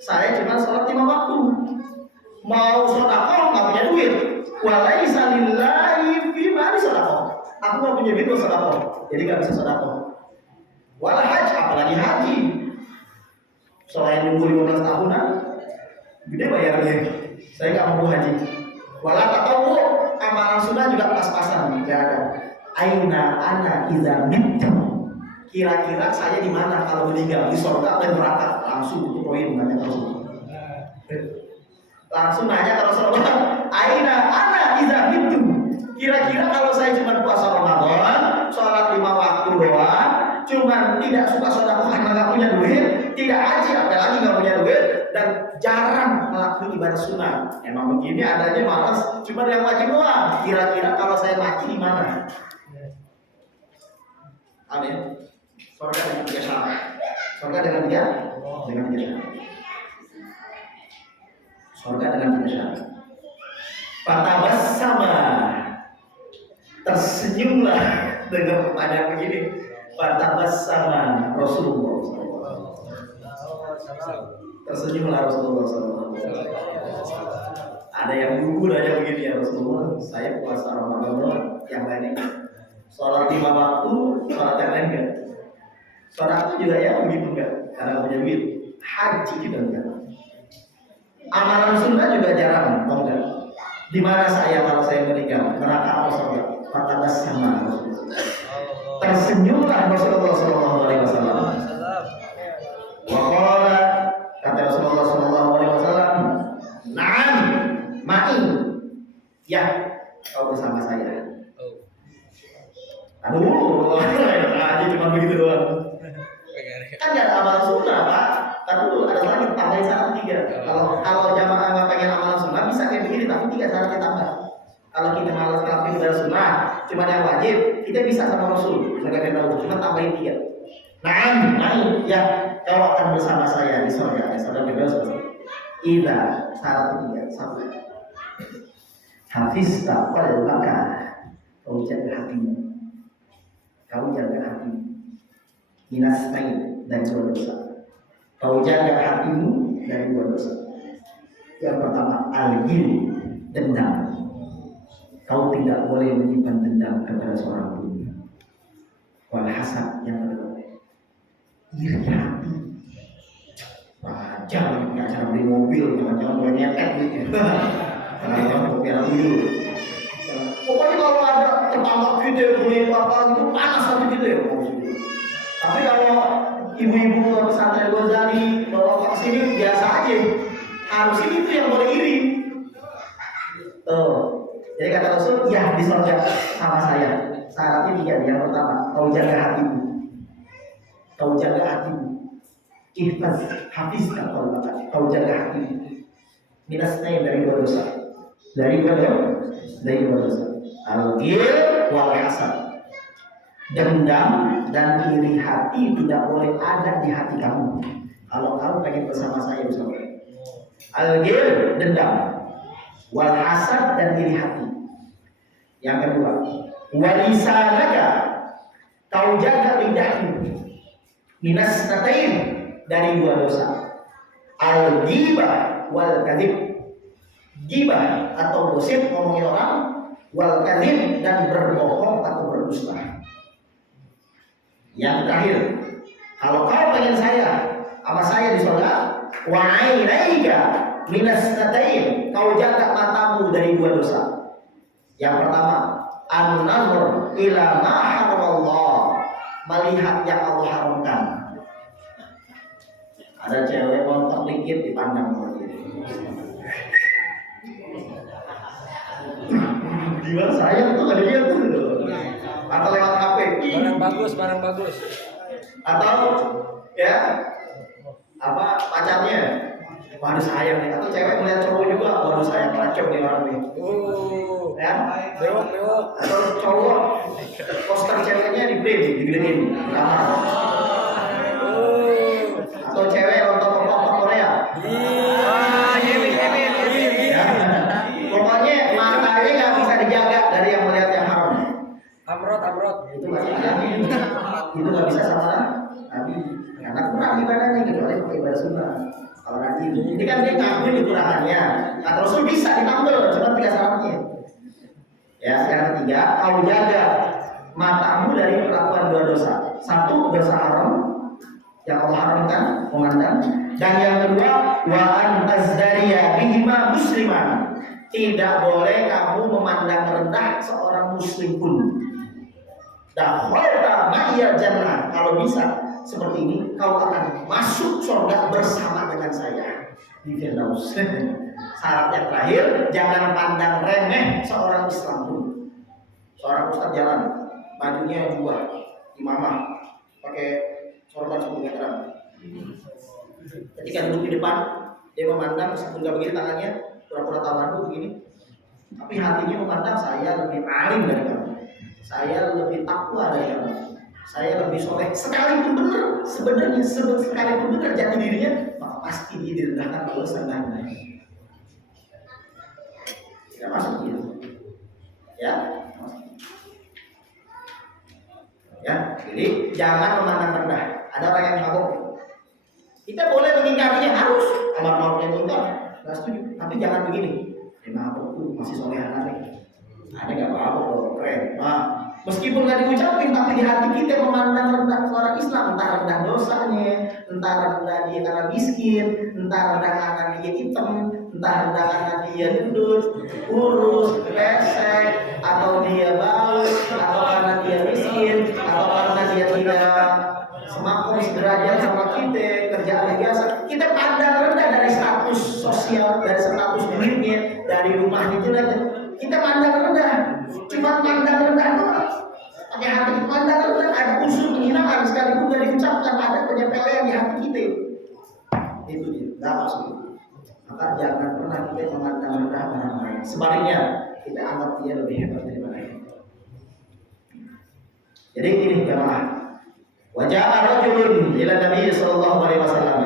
saya cuma sholat 5 waktu. Mau sedekah nggak punya duit. Walaisa lillahi fi mali sedekah. Aku nggak punya duit buat sedekah, jadi nggak bisa sedekah. Wala haji, apalagi haji. Selain nunggu 15 tahunan, gede bayarnya. Saya nggak mau haji. Wala tatawu, amalan sunnah juga pas-pasan, nggak ada. Aina ana idza mittu. Kira-kira saya di mana kalau meninggal, di surga atau neraka? Langsung itu poin nanya terus. Langsung nanya ke Rasulullah, aina ana idza mittu. Kira-kira kalau saya cuma puasa Ramadan, sholat 5 waktu doang, cuman tidak suka sedekah karena nggak punya duit, tidak haji apalagi nggak punya duit, dan jarang melakukan ibadah sunnah. Emang begini adanya malas, cuma yang wajib doang. Kira-kira kalau saya mati di mana? Amin. Surga dengan 3 syarat. Surga dengan 3 syarat. Surga dengan 3 syarat. Fatabassama, tersenyumlah dengan pertanyaan begini. Fatabassama Rasulullah SAW. Tersenyumlah Rasulullah SAW. Ada yang gugur aja begini ya Rasulullah. Saya puasa Ramadan, yang lainnya sholat 5 waktu, sholat yang lain enggak. Sholat itu juga ya begitu enggak, karena punya duit. Haji juga enggak. Amalan sunnah juga jarang, tau enggak. Di mana saya kalau saya meninggal, neraka atau surga? Fatabassama Rasulullah. Tersenyumlah Rasulullah Sallallahu Alaihi Wasallam. Waqala, kata Rasulullah Sallallahu Alaihi Wasallam, "Na'am, ma'i." Ya, kau bersama saya. Aduh, aja cuma begitu doang. Kan nggak ada amalan sunnah, Pak. Tapi dulu ada lagi tambahin syarat 3. Kalau jamaah nggak pengen amalan sunnah bisa kayak begini, tapi 3 syarat ditambah. Kalau kita malas ngelakuin ibadah sunnah, cuma yang wajib, kita bisa sama Rasul. Mereka tahu, cuma tambahin 3. Nah, ya, kau akan bersama saya di surga. Surga bebas. Ila syarat 3. 1. Hafizta qalbaka, kau jaga hatimu. Kau jaga hatimu. Minas dari 2 dosa. Kau jaga hatimu dari 2 dosa. Yang pertama, al-ghil, dendam. Kau tidak boleh menyimpan dendam kepada seorang pun. Wal hasad, yang kedua, iri hati. Wajar nggak cara beli mobil, jangan-jangan boleh nyetek gitu. Jangan biar dulu. Pokoknya kalau ada tetangga kita beli apa itu panas hati kita ya. Tapi kalau ibu-ibu ke pesantren Ghazali bawa ke sini biasa aja. Harusnya itu yang boleh iri. Jadi kata Rasul, ya di surga sama saya. Syaratnya 3. Yang pertama, kau jaga hatimu. Kau jaga hatimu. Ihfaz, hafiz kau jaga hatimu. Minasnya dari 2 dosa. Dari 2 dosa. Al-ghil wal hasad. Dendam dan iri hati tidak boleh ada di hati kamu. Kalau kamu pengen bersama saya bersama. Al-ghil, dendam. Wal hasad, dan iri hati. Yang kedua, walisanaka, kau jaga lidahmu. Minas natain, dari 2 dosa. Al-ghibah wal kadhib. Ghibah atau gosip, ngomongin orang. Wal kadhib, dan berbohong atau berdusta. Yang terakhir, kalau kau pengen saya sama saya di surga, wa ainaika minas natain, kau jaga matamu dari 2 dosa. Yang pertama, an-nazar ila ma haramallah, melihat yang Allah haramkan. Ada cewek montok dikit dipandang sama dia. Gimana sayang tuh ada dia tuh. Atau lewat HP. Barang bagus. Atau ya apa pacarnya. Waduh sayang nih. Atau cewek melihat cowok juga. Waduh sayang kacau nih orang nih. Ya, bewok. Atau cowok poster ceweknya di print, digedein. Atau cewek nonton pop Korea. Pokoknya matanya nggak bisa dijaga dari yang melihat yang haram. Amrot. Itu nggak bisa sama Nabi. Karena kurang ibadahnya kecuali pakai ibadah sunnah. Kalau Nabi ini kan dia ngaku kekurangannya. Kata Rasul bisa ditambah, cuma 3 syaratnya. Ya, yang ketiga, kau jaga matamu dari perlakuan 2 dosa. 1, dosa haram yang Allah haramkan, memandang. Dan yang kedua, wa antazdariya bihima musliman. Tidak boleh kamu memandang rendah seorang muslim pun. Dakhalta ma'iyal jannah. Kalau bisa seperti ini, kau akan masuk surga bersama dengan saya di Firdaus. Syarat yang terakhir, jangan pandang remeh seorang Islam pun. Seorang ustaz jalan, bajunya buah, imamah, pakai sorban 10 meteran. Ketika duduk di depan, dia memandang meskipun nggak begini tangannya, pura-pura tawadu begini, tapi hatinya memandang saya lebih alim dari kamu, saya lebih takwa dari kamu, saya lebih soleh. Sekalipun benar, sebenarnya sekalipun benar jati dirinya, maka pasti dia direndahkan oleh sang Anda. Tidak masuk dia, ya. Ya, jadi jangan memandang rendah. Ada orang yang mabuk, kita boleh mengingkarinya, harus amar ma'ruf nahi munkar, nggak setuju, tapi jangan begini. Mabuk tuh masih solehan nih, ada nggak mabuk loh, keren. Meskipun nggak diucapin, tapi di hati kita memandang rendah seorang Islam, entah rendah dosanya, entah rendah dia karena miskin, entah rendah karena dia hitam, entah rendah karena dia gendut, kurus, pesek, atau dia bau, atau karena dia miskin, atau karena dia tidak semakom sederajat sama kita, kerjaan biasa. Kita pandang rendah dari status sosial, dari status duitnya, dari rumahnya jelek. Kita pandang rendah, cuma pandang rendah doang. Pakai hati pandang rendah, ada unsur penghinaan sekalipun dari ucapkan, ada penyepelean di hati kita. Itu dia, nggak maksud. Maka jangan pernah kita memandang rendah orang lain. Sebaliknya, kita anggap dia lebih hebat daripada kita. Jadi ini jemaah. Wajah rajulun ila Nabi sallallahu alaihi wasallam.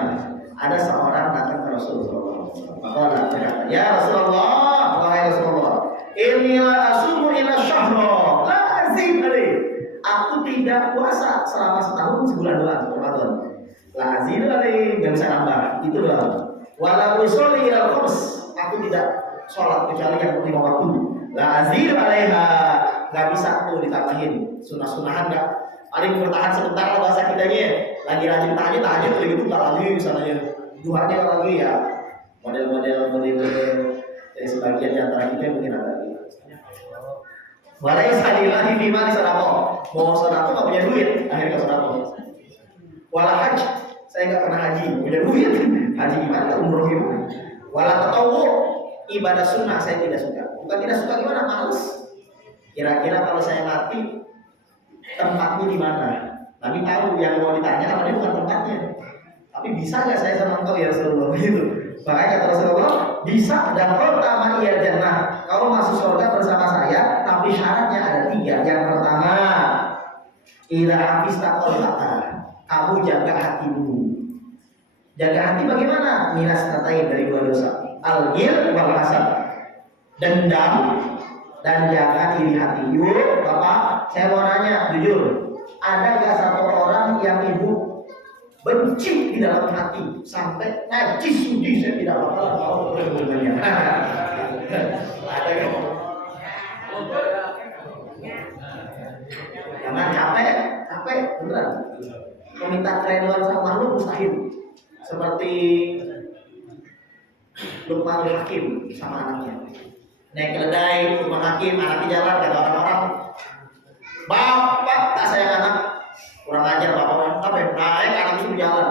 Ada seorang datang ke Rasulullah. Maka berkata, "Ya Rasulullah, wahai Rasulullah, inni la asumu ila syahra, la azim alai." Aku tidak puasa selama setahun sebulan doang, Ramadan. La azim alai, enggak bisa nambah, itu doang. Wala usolli ila khams, aku tidak sholat kecuali yang 5 waktu. La azir alaiha, nggak bisa tuh ditambahin sunah-sunahan nggak. Paling bertahan sebentar lah bahasa kitanya ya. Lagi rajin tahajud gitu nggak lagi misalnya duhanya lagi ya. Model dari sebagian di antara kita mungkin ada lagi. Walai salillahi bima di sodako. Mau sodako nggak punya duit, akhirnya sodako. Walau haji, saya nggak pernah haji, punya duit. Haji gimana? Umroh gimana? Walau tatawu, ibadah sunnah saya tidak suka. Bukan tidak suka gimana? Males. Kira-kira kalau saya mati, tempatnya di mana? Nabi tahu yang mau ditanya apa bukan tempatnya. Tapi bisa nggak saya sama engkau ya Rasulullah gitu? Makanya kata Rasulullah, bisa dan pertama iya jannah. Kau masuk surga bersama saya, tapi syaratnya ada 3. Yang pertama, idza hafizta qalbaka, kamu jaga hatimu. Jaga hati bagaimana? Minas tatain dari 2 dosa. Al-ghil wal hasad. Dendam dan jangan iri hati. Yuk, Bapak, saya mau nanya jujur, ada nggak satu orang yang ibu benci di dalam hati sampai najis sudi saya tidak apa-apa kalau hubungannya? Ada nggak? Jangan capek beneran. Meminta keredoan sama makhluk mustahil. Seperti Luqman Hakim sama anaknya. Naik keledai, Luqman Hakim, anaknya jalan, kata orang-orang, bapak tak sayang anak, kurang ajar bapak. Apa ya? Naik, anak itu jalan.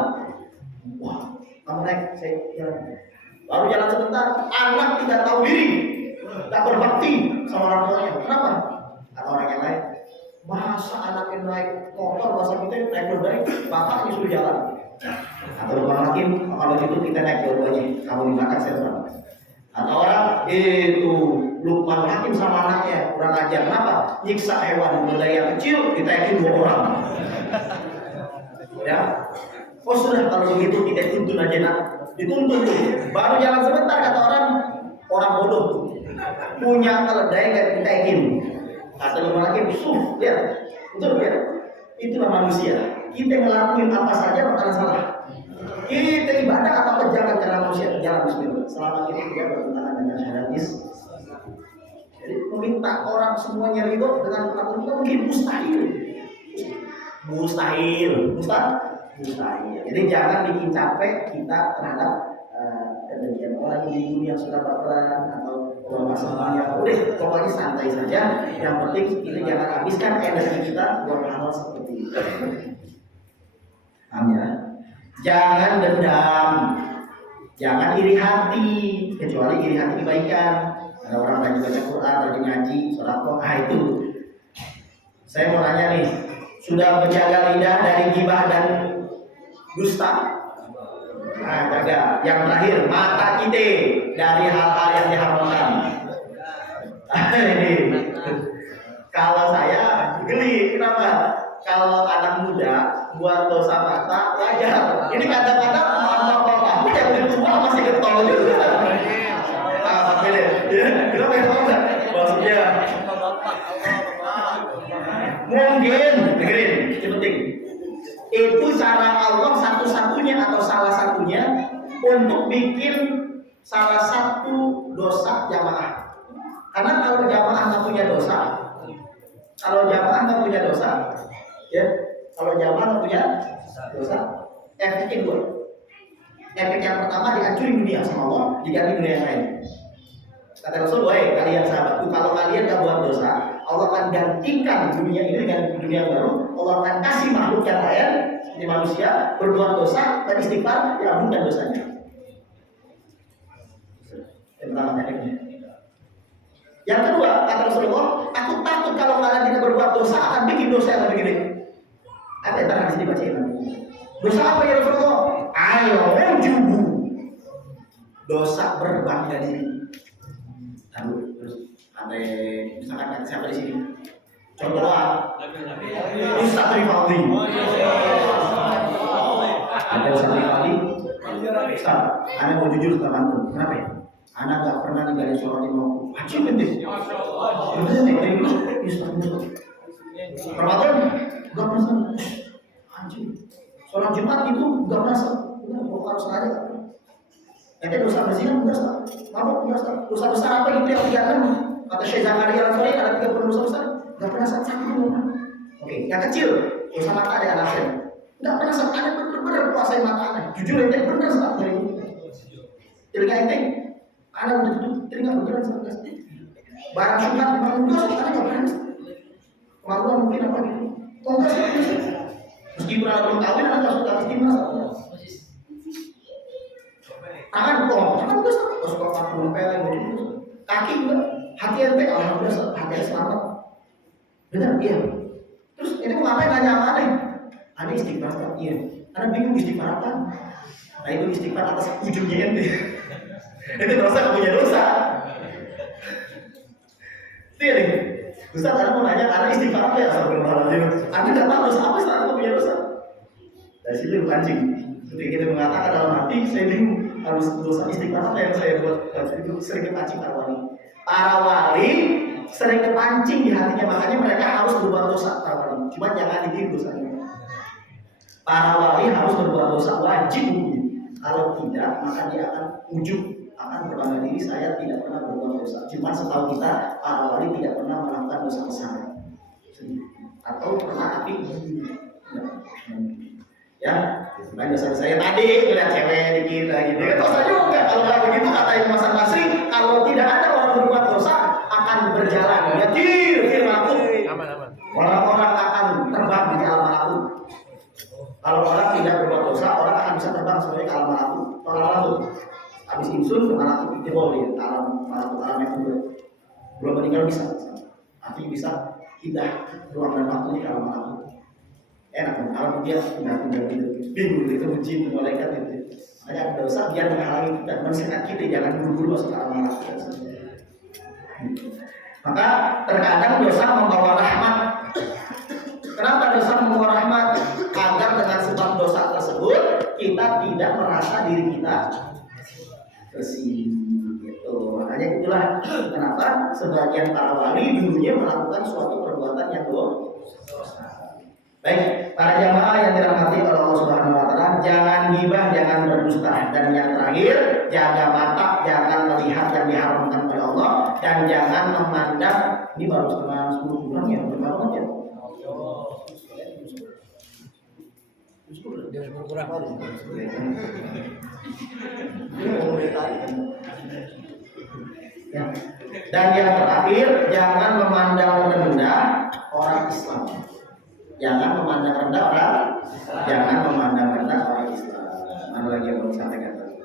Wah, kamu naik, saya jalan. Baru jalan sebentar, anak tidak tahu diri, tak berbakti sama orang tuanya. Kenapa? Kata orang yang lain, masa anak yang naik motor, masa kita naik keledai, bapaknya sudah jalan. Atau Luqman Hakim, kalau gitu kita naik dua-duanya, kamu di belakang saya depan. Atau orang itu Luqman Hakim sama anaknya kurang ajar, kenapa? Nyiksa hewan keledai yang kecil ditaikin 2 orang. Ya, oh sudah kalau begitu kita tuntun aja nak, dituntun tuh. Baru jalan sebentar kata orang bodoh tuh punya keledai kayak ditaikin. Kata Luqman Hakim, lihat, betul ya? Itulah manusia. Kita ngelakuin apa saja bakalan salah. Kita ibadah atau jangan cara manusia, jalan bismillah. Selama kita tidak bertentangan dengan syariat Islam. Jadi meminta orang semuanya ridho dengan perlakuan kita mungkin mustahil. Jadi jangan bikin capek kita terhadap kemudian orang di dunia yang sudah baperan atau masalah yang udah pokoknya santai saja. Yang penting kita jangan habiskan energi kita buat hal seperti itu. Paham ya? Jangan dendam, jangan iri hati, kecuali iri hati kebaikan. Ada orang lagi baca Quran, lagi ngaji, sholawat, itu. Saya mau nanya nih, sudah menjaga lidah dari gibah dan dusta? Nah, jaga. Yang terakhir, mata kita dari hal-hal yang diharamkan. Ini, kalau saya geli, kenapa? Kalau anak muda buat dosa mata wajar. Ini kadang-kadang mama bapak yang udah tua masih getol juga. Apa beda? Ya, kenapa ya enggak? Maksudnya mungkin dengerin, ini penting. Itu cara Allah satu-satunya atau salah satunya untuk bikin salah satu dosa jamaah. Karena kalau jamaah nggak punya dosa, ya, kalau jamaah punya dosa, efeknya 2. Efek yang pertama dihancurin dunia sama Allah, diganti dunia yang lain. Kata Rasul, wahai kalian sahabatku, kalau kalian gak buat dosa, Allah akan gantikan dunia ini dengan dunia baru. Allah akan kasih makhluk yang lain, seperti manusia, berbuat dosa dan istighfar, diampunkan dosanya. Yang pertama efeknya. Yang kedua, kata Rasulullah, aku takut kalau kalian tidak berbuat dosa akan bikin dosa yang lebih gede. Apa yang tadi dibacain? Dosa apa ya Rasulullah? Ayo menjubu. Dosa berbangga diri. Lalu terus ada misalkan siapa di sini? Contoh doa. Ustaz Rifaldi. Ada Ustaz Rifaldi. Ustaz, Anda mau jujur sama antum. Kenapa ya? Anda nggak pernah ninggalin sholat lima waktu. Haji penting. Betul nih, Ustaz. Ramadan nggak pernah. Haji. Sholat Jumat itu nggak pernah. Udah harus aja. Katanya dosa berzina enggak Ustaz, mabuk enggak Ustaz, dosa besar apa gitu yang 36? Kata Syekh Zakaria Al-Ansari ada 30 dosa besar, enggak pernah sakit dulu. Oke, yang kecil dosa mata ada alasan, enggak pernah sakit ada bener-bener kuasai mata ada, jujur ente bener Ustaz dari itu. Telinga ente, ada udah tutup telinga beneran Ustaz. Barang sunat barang enggak Ustaz, ada enggak pernah. Kemaluan mungkin apa gitu, kok enggak Ustaz? Meskipun ada belum kawin ada enggak Ustaz, istimewa Ustaz. Tangan enggak suka pakai peleng gitu. Kaki juga, hati ente alhamdulillah hati selamat. Benar iya. Terus ini mau ngapain nanya apa nih? Ada istighfar Ustaz, iya. Karena bingung istighfar apa. Nah itu istighfar atas ujungnya ente. Itu dosa gak punya dosa. Iya nih. Ustaz ada mau nanya karena istighfar apa ya astagfirullahaladzim. Anda nggak tahu dosa apa Ustaz, punya dosa. Dari situ pancing. Ketika kita mengatakan dalam hati, saya bingung harus dosa istighfar apa yang saya buat. Itu sering kepancing para wali. Para wali sering kepancing di hatinya, makanya mereka harus berbuat dosa para wali. Cuma jangan ditiru dosanya. Para wali harus berbuat dosa wajib. Kalau tidak, maka dia akan ujub, akan berbangga diri saya tidak pernah berbuat dosa. Cuma setahu kita para wali tidak pernah melakukan dosa besar atau pernah api. Ya, main dosa saya tadi melihat cewek dikit gitu. Dosa juga kalau nggak begitu kata Imam Hasan Basri, kalau tidak ada orang berbuat dosa akan berjalan. Ya firmanku. Aman. Orang-orang akan terbang di alam malakut. Kalau orang tidak berbuat dosa, orang akan bisa terbang sebagai alam malakut. Orang malakut. Habis insun ke malakut itu boleh alam malakut alam yang kedua. Belum meninggal bisa. Artinya bisa pindah ruang dan waktu di alam malakut. Enak kan, kalau dia pindah gitu, bingung itu jin malaikat itu. Makanya dosa biar menghalangi dan mensekat kita, jangan buru-buru masuk ke alam malakut. Maka terkadang dosa membawa rahmat. Kenapa dosa membawa rahmat? Agar dengan sebab dosa tersebut kita tidak merasa diri kita bersih. Gitu. Makanya itulah kenapa sebagian para wali dulunya melakukan suatu perbuatan yang dosa. Baik, para jamaah yang dirahmati oleh Allah Subhanahu wa taala, jangan ghibah, jangan berdusta, dan yang terakhir, jaga mata, jangan melihat yang diharamkan oleh Allah, dan jangan memandang. Ini baru setengah 10 bulan ya, berapa ya? Ya. Dan yang terakhir, jangan memandang rendah orang Islam. Jangan memandang rendah orang Islam. Mana lagi yang mau disampaikan tadi?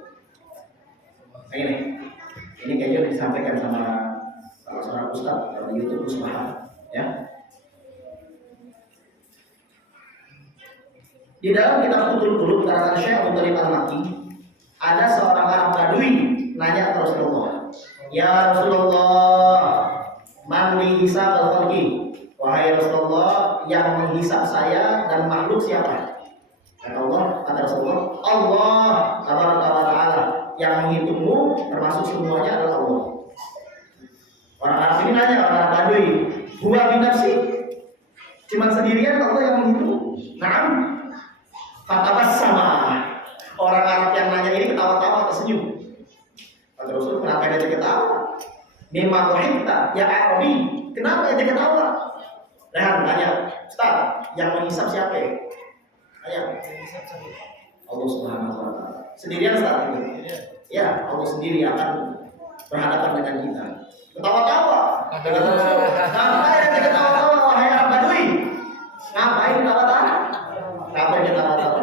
Ini kayaknya udah disampaikan sama salah seorang ustaz di YouTube Usmah, ya. Di dalam kitab Futhul Qulub karangan Syekh Abu Thalib Al-Makki, ada seorang Arab Badui nanya ke Rasulullah, "Ya Rasulullah, man li hisab al-khalqi?" Wahai Rasulullah, yang menghisap saya dan makhluk siapa? Kata Allah, kata Rasulullah, Allah Taala, yang menghitungmu termasuk semuanya adalah Allah. Orang Arab ini nanya, orang Arab Badui, huwa binafsi, cuma sendirian Allah yang menghitung? Naam. Fatabassama. Orang Arab yang nanya ini ketawa-tawa, tersenyum. Kata Rasul, kenapa dia ketawa? Mimma dhahikta ya Arabi, kenapa dia ketawa? Rehan tanya, Ustaz, yang menghisap siapa ya? Tanya, Allah Subhanahu wa taala. Sendirian Ustaz ini? Ya, Allah sendiri akan berhadapan dengan kita. Ketawa-tawa. Ngapain dia ketawa-tawa, wahai Arab Badui? Ngapain ketawa-tawa? Ngapain ketawa-tawa?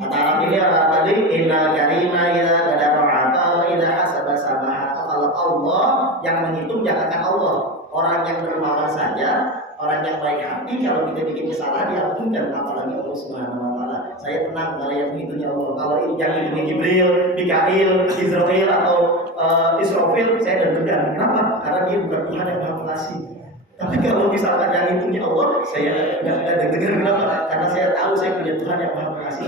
Kata Arab ini, Arab Badui, innal karima idza qadara'ata wa idza hasaba sabaha. Kalau Allah yang menghitung jangankan Allah. Orang yang dermawan saja, orang yang baik hati, kalau kita bikin kesalahan diampunkan, apalagi Allah Subhanahu wa taala. Saya tenang kalau yang menghitungnya Allah. Kalau yang menghitungnya Jibril, Mikail, Israfil atau Israfil, saya deg-degan. Kenapa? Karena dia bukan Tuhan yang Maha Pengasih. Tapi kalau misalkan yang menghitungnya Allah, saya nggak deg-degan. Kenapa? Karena saya tahu saya punya Tuhan yang Maha Pengasih.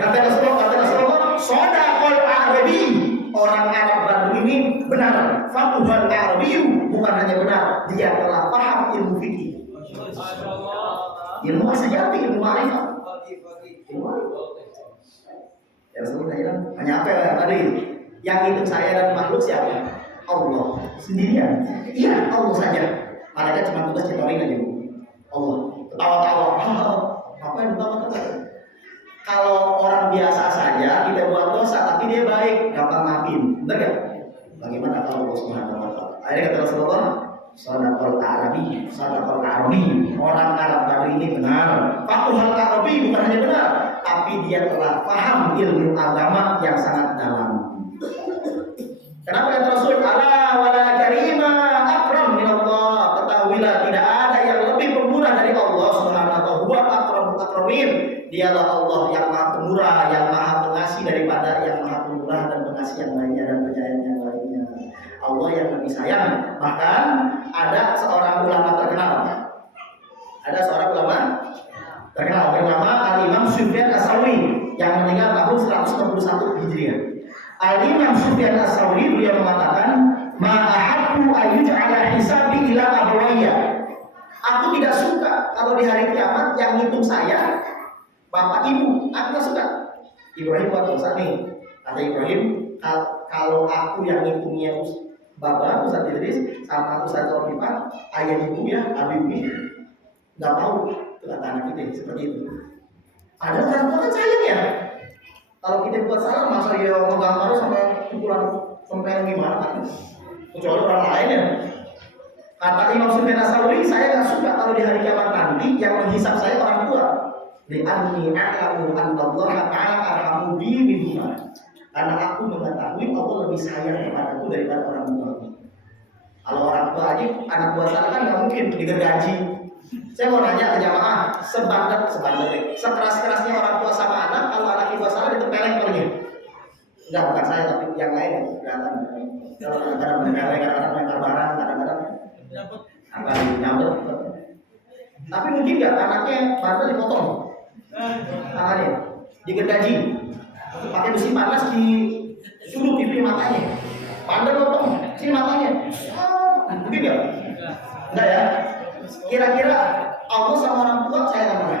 Kata Rasulullah, "Shadaqal Arabi." Orang Arab Badui ini benar. Fathul Arabiyyu, bukan hanya benar, dia telah paham ilmu fikih. Ilmu sejati, ilmu ma'rifat. Ya Rasulullah bilang, hanya apa ya tadi? Yang hidup saya dan makhluk siapa? Allah sendirian. Iya, Allah saja. Malaikat cuma tugas citorin aja. Allah ketawa-tawa. Apa yang ketawa-tawa? Kalau orang biasa saja kita buat dosa tapi dia baik, gampang maafin. Benar gak? Bagaimana kalau Allah Subhanahu wa taala? Akhirnya kata Rasulullah, Sadaqal Arabi. Orang Arab baru ini benar. Faqihul Arabi bukan hanya benar, tapi dia telah paham ilmu agama yang sangat dalam. Kenapa kata Rasul? Ala wala karima akram min Allah. Ketahuilah tidak ada yang lebih pemurah dari Allah Subhanahu wa taala. Huwa akramul akramin. Dialah Allah yang Maha Pemurah, yang Maha Pengasih daripada yang Maha Pemurah dan Pengasih yang lainnya dan penyayang yang lainnya. Allah yang lebih sayang. Bahkan ada seorang ulama terkenal. Ada seorang ulama terkenal bernama Al-Imam Sufyan As-Tsauri yang meninggal tahun 161 Hijriah. Al-Imam Sufyan As-Tsauri beliau mengatakan, "Ma ahabbu ayyuj'ala hisabi ila abawayya." Aku tidak suka kalau di hari kiamat yang ngitung saya bapak ibu. Aku tidak suka. Ibrahim buat dosa nih. Kata Ibrahim, kalau aku yang ngitungnya Bapak Ustaz Idris sama Ustaz Taufiqah, ayah ibu ya, Habibie, nggak tahu kata anak kita seperti itu. Ada orang tua kan sayang ya. Kalau kita buat salah, masa dia menggambar sama pukulan sampai gimana kan? Kecuali orang lain ya. Kata Imam Sufyan As-Tsauri, saya nggak suka kalau di hari kiamat nanti yang menghisap saya orang tua. Li'anni a'lamu anna Allah ta'ala arhamu bi minhuma. Karena aku mengetahui Allah lebih sayang kepadaku daripada orang tua. Kalau orang tua aja, anak buah saya kan nggak mungkin digergaji. Saya mau nanya ke jamaah, sekeras-kerasnya orang tua sama anak, kalau anak ibu salah ditempeleng pergi. Enggak, bukan saya tapi yang lain yang kelihatan. Kalau kadang-kadang menempeleng, kadang-kadang melempar barang, kadang-kadang nyambut. Tapi mungkin nggak anaknya bantal dipotong, tangannya digergaji. Pakai besi panas disuruh pipi matanya, pandang potong sini matanya, mungkin nggak? Enggak ya? Kira-kira Allah sama orang tua sayang mana?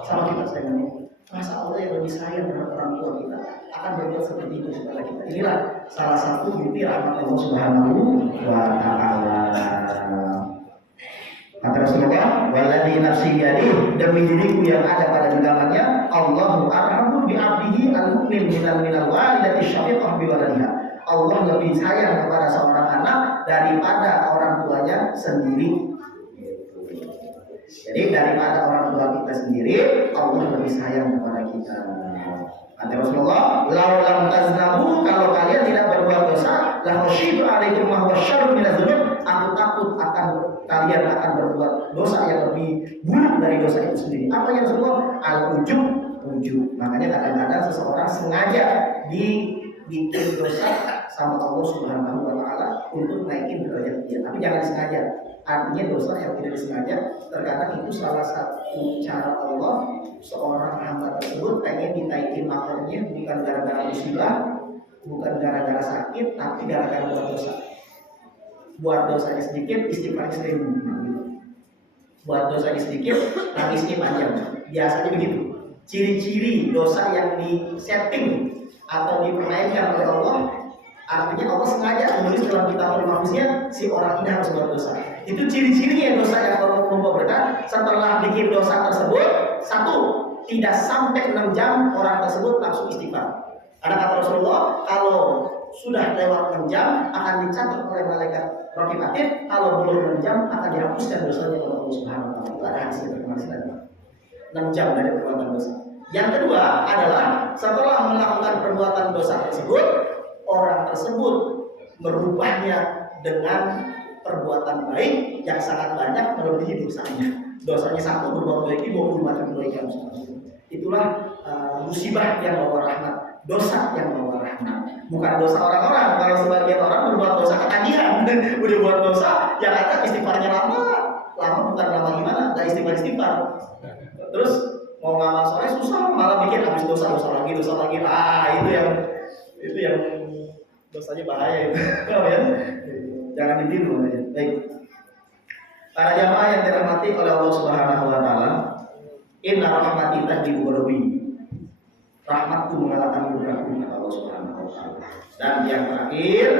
Sama kita sayangnya. Masa Allah yang lebih sayang terhadap orang tua kita akan berbuat seperti itu kepada kita? Inilah salah satu bukti rahmat Allah Subhanahu wa taala. Kata Rasulullah, "Walladzi nafsi biyadihi," demi diriku yang ada pada genggamannya, Allahu arhamu bi 'abdihi al-mu'min minal walidati syafiqah bi waladiha. Allah lebih sayang kepada seorang anak daripada orang tuanya sendiri. Jadi daripada orang tua kita sendiri, Allah lebih sayang kepada kita. Kata Rasulullah, "Lau lam taznabu," kalau kalian tidak berbuat dosa, la khasyitu 'alaikum ma huwa syarrun minadz-dzunub, aku takut kalian akan berbuat dosa yang lebih buruk dari dosa itu sendiri. Apa yang Rasulullah? Al-ujub. Makanya kadang-kadang seseorang sengaja dibikin dosa sama Allah Subhanahu wa taala untuk naikin derajat dia. Tapi jangan disengaja. Artinya dosa yang tidak disengaja, terkadang itu salah satu cara Allah seorang hamba tersebut pengen dinaikin makamnya bukan gara-gara musibah, bukan gara-gara sakit, tapi gara-gara buat dosa. Buat dosanya sedikit, istighfarnya 1000. Buat dosanya sedikit, nangisnya panjang. Biasanya begitu. Ciri-ciri dosa yang disetting atau dipermainkan oleh Allah, artinya Allah sengaja menulis dalam kitab mahfuznya si orang ini harus berbuat dosa. Itu ciri-cirinya dosa yang Allah membawa berkah. Setelah bikin dosa tersebut, satu, tidak sampai 6 jam orang tersebut langsung istighfar. Karena kata Rasulullah, kalau sudah lewat 6 jam akan dicatat oleh malaikat Raqib Atid, kalau belum 6 jam akan dihapuskan dosanya oleh Allah Subhanahu wa taala. Ada hadis terkenal sekali. 6 jam dari perbuatan dosa. Yang kedua adalah setelah melakukan perbuatan dosa tersebut, orang tersebut merubahnya dengan perbuatan baik yang sangat banyak melebihi dosanya. Dosanya satu, berbuat baik 20 macam kebaikan. Itulah musibah yang bawa rahmat, dosa yang bawa rahmat. Bukan dosa orang-orang. Kalau sebagian orang berbuat dosa ketagihan, udah buat dosa, yang ada istighfarnya lama bukan lama gimana, nggak istighfar. Terus mau ngamal sore susah, malah bikin habis dosa lagi. Itu yang dosanya bahaya itu. Ya? Jangan ditiru aja. Baik. Para jamaah yang dirahmati oleh Allah Subhanahu wa taala, inna rahmati tahdi ghadabi. rahmatku mengalahkan murkaku, kata Allah Subhanahu wa taala. Dan yang terakhir,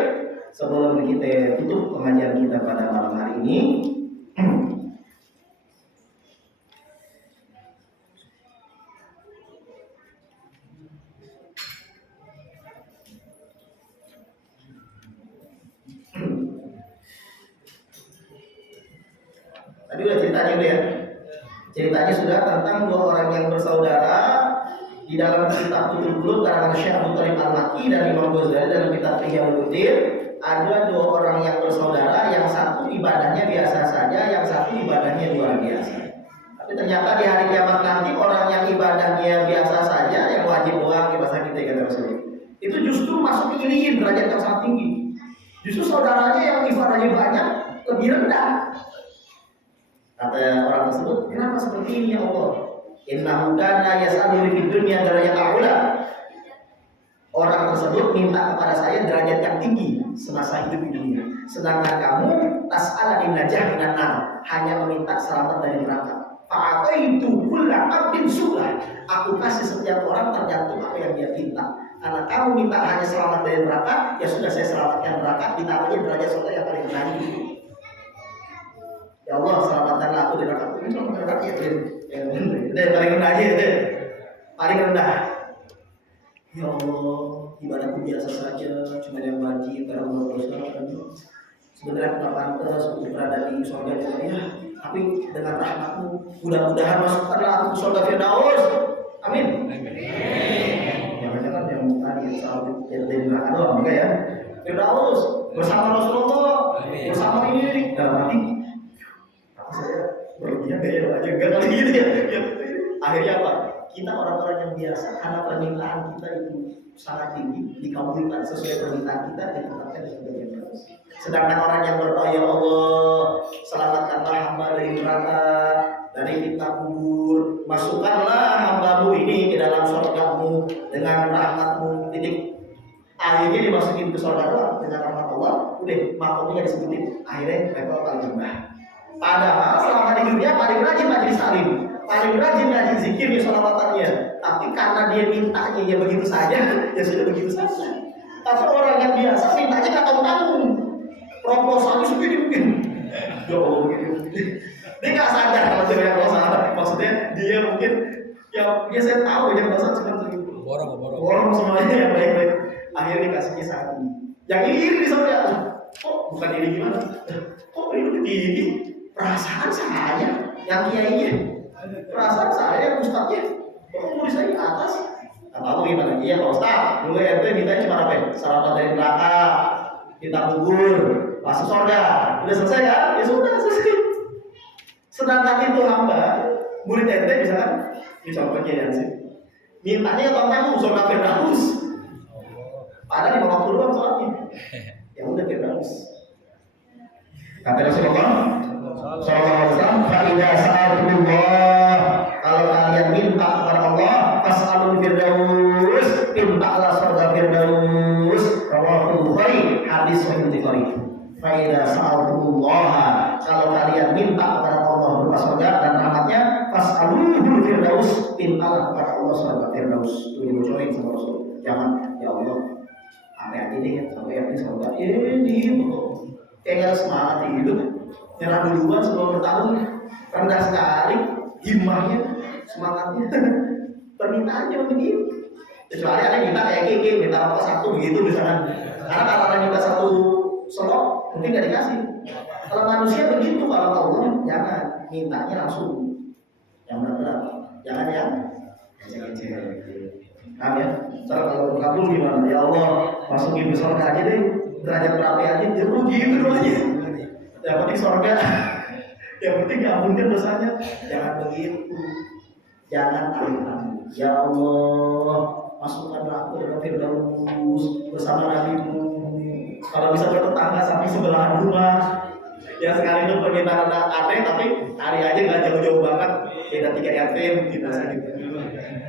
sebelum kita tutup pengajian kita pada malam hari ini, tadi udah ceritanya ya. Ceritanya sudah tentang dua orang yang bersaudara di dalam kitab Tutul Qulub karangan Syekh Abdul Karim Al-Makki dan Imam Ghazali dalam kitab Ihya Ulumuddin. Ada dua orang yang bersaudara, yang satu ibadahnya biasa saja, yang satu ibadahnya luar biasa. Tapi ternyata di hari kiamat nanti orang yang ibadahnya biasa saja, yang wajib doang di bahasa kita kata Rasulullah, itu justru masuk iliin derajat yang sangat tinggi. Justru saudaranya yang ibadahnya banyak lebih rendah. Kata orang tersebut, kenapa seperti ini ya Allah? Innahu kana yas'aluni fid dunya darajat a'la. Orang tersebut minta kepada saya derajat yang tinggi semasa hidup di dunia. Sedangkan kamu tas'alani najah minan nar, hanya meminta selamat dari neraka. Fa'ataitu kullu 'abdin su'lah. Aku kasih setiap orang tergantung apa yang dia minta. Karena kamu minta hanya selamat dari neraka, ya sudah saya selamatkan neraka, ditambahnya derajat surga yang paling tinggi. Ya Allah, selamatkanlah aku dari neraka. Ini cuma neraka ya, dari paling rendah aja ya, paling rendah. Ya Allah, ibadahku biasa saja, cuma yang wajib karena berdosa. Sebenarnya aku tak pantas untuk berada di surga ya. Tapi dengan rahmatmu, mudah-mudahan masukkanlah aku ke surga Firdaus. Amin. Jangan-jangan yang tadi sahabat yang dari neraka doang, enggak ya? Firdaus bersama Rasulullah, bersama ini, dalam hati. Saya berlebihan gaya aja enggak kali gitu ya. Akhirnya apa? Kita orang-orang yang biasa karena permintaan kita itu sangat tinggi, dikabulkan sesuai permintaan kita, ditetapkan sebagai Firdaus. Sedangkan orang yang berdoa, ya Allah, selamatkanlah hamba dari neraka, dari fitnah kubur, masukkanlah hambamu ini ke dalam surgamu dengan rahmatmu, titik. Akhirnya dimasukin ke surga doang dengan rahmat Allah, udah makomnya disebutin, akhirnya level paling rendah. Padahal selama di dunia paling rajin majelis taklim, paling rajin ngaji zikir di sholavatannya. Tapi karena dia mintanya ya begitu saja, ya sudah begitu saja. Tapi orang yang biasa mintanya nggak tahu-tahu, proposalnya segini mungkin. Ya Allah begitu. Dia nggak sadar kalau dia proposal. Maksudnya dia mungkin ya saya tahu yang proposal cuma segitu. Borong semuanya yang baik-baik. Akhirnya dikasih kisah ini. Yang ini iri disebut. Oh bukan ini gimana? Oh ini tinggi. Perasaan saya yang kiainya, perasaan saya yang ustadznya, kok mau saya di atas? Nggak tahu gimana? Iya Pak Ustadz, dulu RT mintanya cuma apa ya? Selamat dari neraka, kita kubur, masuk surga, udah selesai kan? Ya sudah selesai. Sedangkan itu hamba, murid RT misalkan, ini contoh kiai sih, mintanya tahu surga Firdaus, padahal di bawah duluan soalnya, ya udah Firdaus. Kata Rasulullah SAW, "Fa'idha sa'atullah." Kalau kalian minta kepada Allah, fas'alul firdaus, mintalah surga Firdaus. Rawahu Bukhari, hadis sahih Bukhari. Fa'idha sa'atullah, kalau kalian minta kepada Allah berupa surga dan rahmatnya, fas'alul firdaus, mintalah kepada Allah surga Firdaus. Itu dibocorin sama Rasul. Jangan, ya Allah, aneh ini sampai yang ini surga ini kayak harus semangat hidup, nyerah duluan sebelum bertahun, rendah sekali himmahnya, semangatnya, permintaannya begitu. Kecuali ada minta kayak Kiki, minta rokok satu begitu misalkan. Karena kalau ada minta satu selop, mungkin nggak dikasih. Kalau manusia begitu, kalau Allah jangan, mintanya langsung, yang benar-benar, jangan yang kecil-kecil. Nah ya, kalau berkabul gimana? Ya Allah, masukin ke surga aja deh. Derajat berapa aja, dia gitu dong aja. Yang penting surga, yang penting ampunnya dosanya. Jangan begitu, jangan tahu. Ya Allah, masukkanlah aku dalam Firdaus bersama Nabi-Mu. Kalau bisa bertetangga sampai sebelahan rumah. Ya sekali itu permintaan aneh, tapi hari aja nggak jauh-jauh banget, beda 3 RT kita gitu.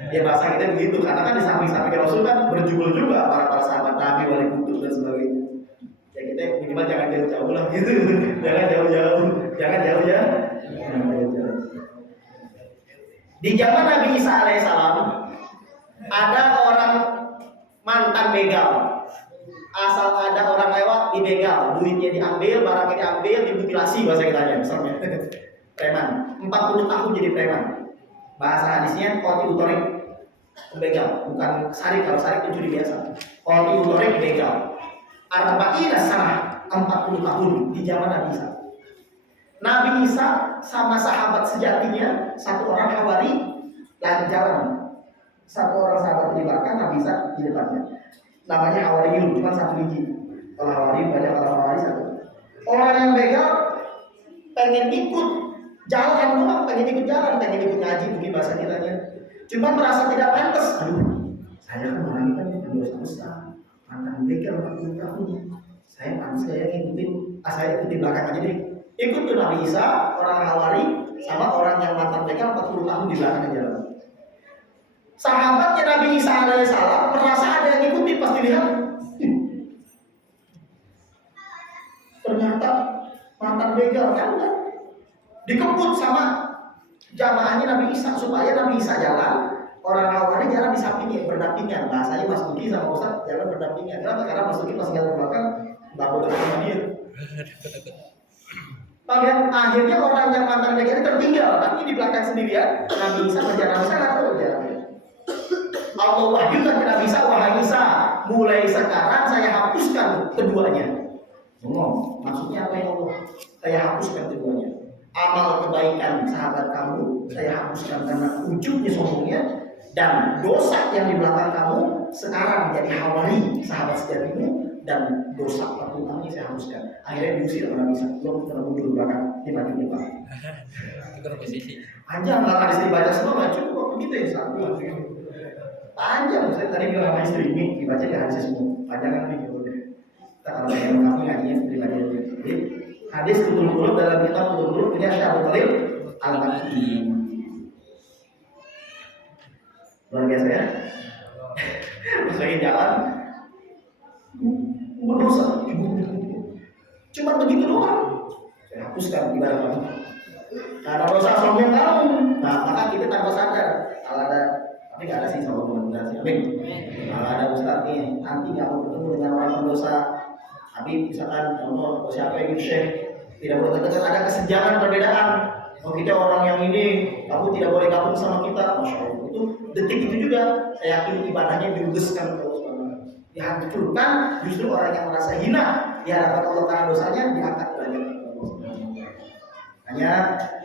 Ya bahasa kita begitu, karena kan di samping-samping Rasul kan berjubel juga para sahabat Nabi, wali kutub dan sebagainya. Ya kita minimal jangan jauh-jauh lah gitu, jangan jauh-jauh. Di zaman Nabi Isa alaihissalam, Ada orang mantan begal, asal ada orang lewat dibegal, duitnya diambil, barangnya diambil, dimutilasi bahasa kitanya misalnya. Preman, 40 tahun jadi preman. Bahasa hadisnya qati utorik, begal, bukan sarik. Kalau sarik itu judi biasa. Qati utorik begal. Arba'ina sanah, 40 tahun di zaman Nabi Isa. Nabi Isa sama sahabat sejatinya, satu orang Hawari lagi jalan. Satu orang sahabat di belakang, Nabi Isa di depannya. Namanya Hawariyun, cuma satu biji. Kalau Hawari banyak, kalau Hawari satu. Orang yang begal pengen ikut jalan doang, pengen ikut jalan, pengen ikut ngaji mungkin bahasa kitanya. Cuma merasa tidak pantas. Aduh, saya kan orang ini kan berdosa besar. Mantan begal 40 tahun. Saya pantas saya ngikutin, saya ikutin belakang aja deh. Ikut tuh Nabi Isa, orang Hawari, sama orang yang mantan begal 40 tahun di belakang aja. Sahabatnya Nabi Isa alaihissalam merasa ada yang ngikutin, pas dilihat ternyata mantan begal kan, dikebut sama jamaahnya Nabi Isa supaya Nabi Isa jalan, orang Hawari jalan di sampingnya berdampingan. Bahasanya Mas Duki sama Ustaz jalan berdampingan. Kenapa? Karena Mas Duki pas jalan ke belakang nggak boleh sama dia. Akhirnya orang yang mantan begal tertinggal, tapi di belakang sendirian Nabi Isa berjalan sangat terus. Allah wahyukan ke Nabi Isa, wahai Isa, mulai sekarang saya hapuskan keduanya. Maksudnya apa ya Allah? Saya hapuskan keduanya. Amal kebaikan sahabat kamu saya hapuskan karena ujungnya sombongnya, dan dosa yang di belakang kamu sekarang jadi Hawari sahabat sejatimu, dan dosa perbuatannya saya hapuskan. Akhirnya diusir oleh Nabi Isa. Lo pernah mundur belakang di mati depan. Itu posisi. Panjang nggak bisa dibaca semua, nggak cukup begitu ya satu. Panjang, saya tadi bilang sama istri ini dibaca di hadis semua. Panjang kan nih, kita kalau yang kami ngajinya pribadi aja. Jadi hadis Tutul dalam kitab Tutul ini ada Abu Thalib Al-Makki. Luar biasa ya. Pas lagi jalan, berdosa, cuma begitu doang. Saya hapuskan ibadah kamu. Karena dosa sombong kamu. Nah, maka kita tanpa sadar kalau ada, tapi nggak ada sih sama mudah-mudahan sih. Amin. Kalau ada ustaz nih, nanti nggak mau bertemu dengan orang berdosa, tapi misalkan contoh atau siapa yang syekh, tidak boleh dekat, ada kesenjangan perbedaan. Oh kita orang yang ini, kamu tidak boleh gabung sama kita. Masya Allah, itu detik itu juga saya yakin ibadahnya diudeskan terus, dihancurkan. Justru orang yang merasa hina di hadapan Allah karena dosanya diangkat derajat. Hanya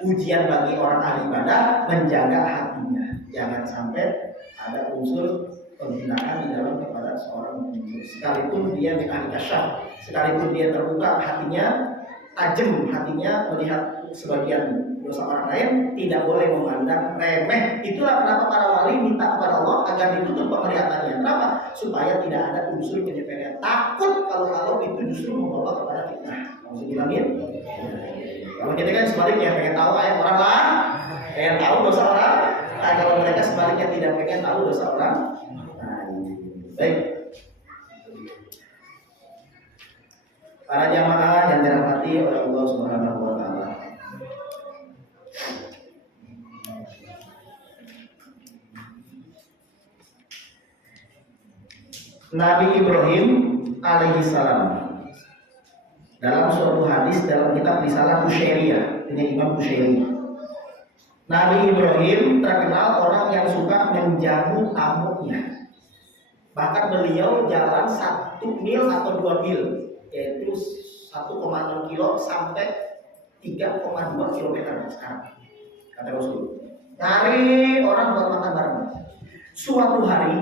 ujian bagi orang ahli ibadah menjaga hatinya, jangan sampai ada unsur penghinaan di dalam kepada seorang mukmin. Sekalipun dia ahli kasyaf, sekalipun dia terbuka hatinya, tajam hatinya melihat sebagian dosa orang lain, tidak boleh memandang remeh. Itulah kenapa para wali minta kepada Allah agar ditutup penglihatannya. Kenapa? Supaya tidak ada unsur penyepelean. Takut kalau itu justru membawa kepada fitnah. Maksud bilangin? Kalau kita kan sebaliknya pengen tahu ayat orang lain, pengen tahu dosa orang. Nah, kalau mereka sebaliknya tidak pengen tahu dosa orang. Nah, baik. Para jamaah yang dirahmati oleh Allah Subhanahu wa taala. Nabi Ibrahim alaihissalam dalam suatu hadis dalam kitab Risalah Kusyairiyah dengan Imam Kusyairi, Nabi Ibrahim terkenal orang yang suka menjamu tamunya. Bahkan beliau jalan 1 mil atau 2 mil, yaitu 1,6 kilo sampai 3,2 kilometer sekarang, kata Rasul. Nyari orang buat makan bareng. Suatu hari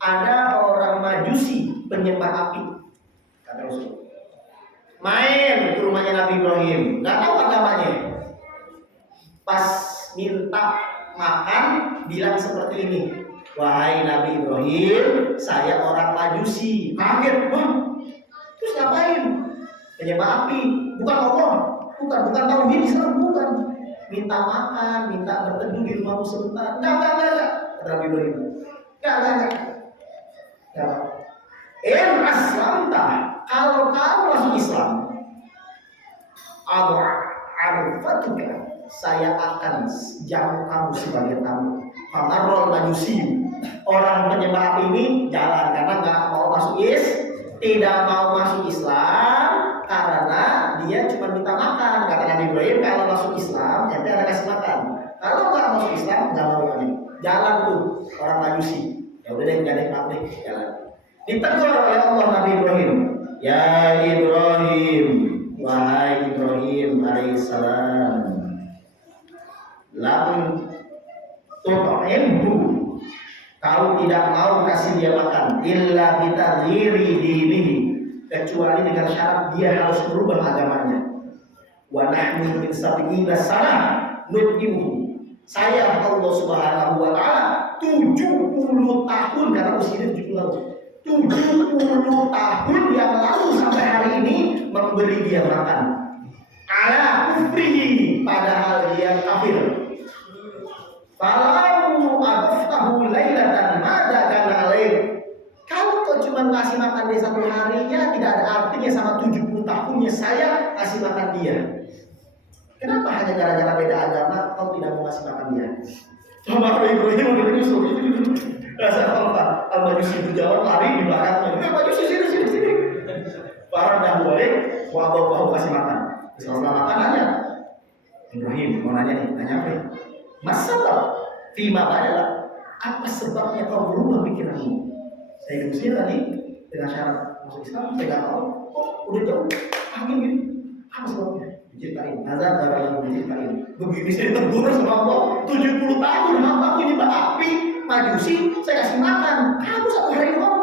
ada orang Majusi penyembah api, kata Rasul, main ke rumahnya Nabi Ibrahim, nggak tahu agamanya. Pas minta makan bilang seperti ini, wahai Nabi Ibrahim, saya orang Majusi. Kaget, wah, terus ngapain? Penyembah api, bukan Allah, bukan tauhid Islam, bukan. Minta makan, minta berteduh di rumahmu sebentar. Enggak, kata Nabi Ibrahim. Enggak. Aslamta, kalau kamu masuk Islam, Arfatuka, saya akan jamu kamu sebagai tamu. Famarrol Majusi, orang penyembah api ini jalan karena nggak mau masuk tidak mau masuk Islam karena dia cuma minta makan. Kata Nabi Ibrahim, kalau masuk Islam ente ada kasih makan. Kalau nggak masuk Islam nggak mau kami. Jalan tuh orang Majusi. Ya udah deh, nggak ada yang maaf jalan. Ditegur oleh Allah Nabi Ibrahim. Ya Ibrahim, wahai Ibrahim alaihissalam, lam tu'imhu, kau tidak mau kasih dia makan, illa bitaghyiri dinihi, kecuali dengan syarat dia harus berubah agamanya. Wa nahnu min sab'ina sanah nut'imuhu, saya Allah Subhanahu wa taala 70 tahun, karena usianya 70 tahun, 70 tahun yang lalu sampai hari ini memberi dia makan. Ala kufrihi, padahal dia kafir. Falau adaftahu lailatan mada kana alaih. Kalau kau cuma kasih makan dia satu harinya, tidak ada artinya sama 70 tahunnya saya kasih makan dia. Kenapa hanya gara-gara beda agama kau tidak mau kasih makan dia? Sama Ibrahim udah nyusul. Rasa apa? Al-Majusi berjalan lari di belakangnya. Majusi sini. Para dah boleh, bawa kasih makan. Setelah makan nanya, Ibrahim mau nanya nih, nanya apa? Masalah, fima adalah apa sebabnya kau berubah pikiranmu? Saya diusir tadi dengan syarat masuk Islam, saya nggak tahu. Oh, udah jauh, angin gini. Apa sebabnya? Diceritain, azan darah diceritain. Begini saya ditegur sama Allah, 70 tahun hamba punya api, Majusi, saya kasih makan. Kamu satu hari doang.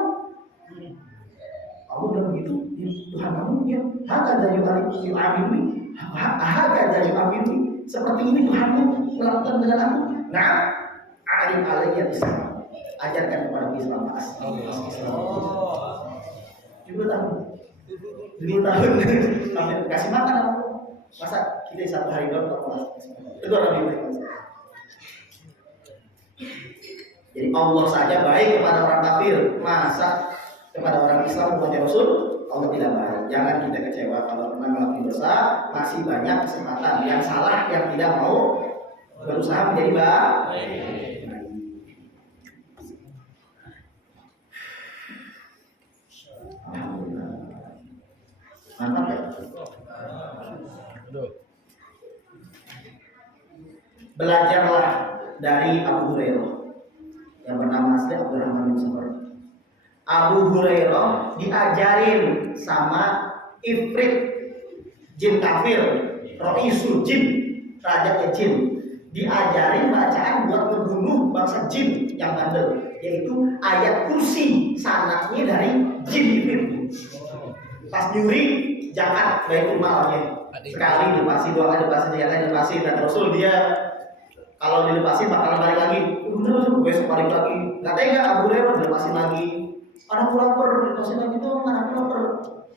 Kamu bilang begitu, Tuhan kamu ya, harga dari amini, harga dari amini. Seperti ini Tuhanmu melakukan dengan aku. Nah, alim alaiya Islam, ajarkan kepada Islam Islam. 7 tahun, 7 tahun, kasih makan aku. Masa kita satu hari doang tak puas? Itu Nabi Ibrahim. Jadi Allah saja baik kepada orang kafir, masa kepada orang Islam umatnya Rasul Allah tidak baik. Jangan kita kecewa kalau pernah melakukan dosa, masih banyak kesempatan. Yang salah, yang tidak mau berusaha menjadi baik. Mantap ya? Belajarlah dari Abu Hurairah yang bernama asli Abdurrahman bin Sakhar. Abu Hurairah diajarin sama Ifrit, jin kafir, Ra'isul jin, rajanya jin, diajarin bacaan buat membunuh bangsa jin yang bandel, yaitu ayat kursi, sanadnya dari jin Ifrit. Pas nyuri jahat Baitul Malnya, sekali dilepasin, 2 kali dilepasin, 3 kali dilepasin, dan Rasul dia kalau dilepasin bakalan balik lagi, udah besok balik lagi. Nggak tega Abu Hurairah dilepasin lagi. Anakku lapar, dilepasin lagi dong, anakku lapar.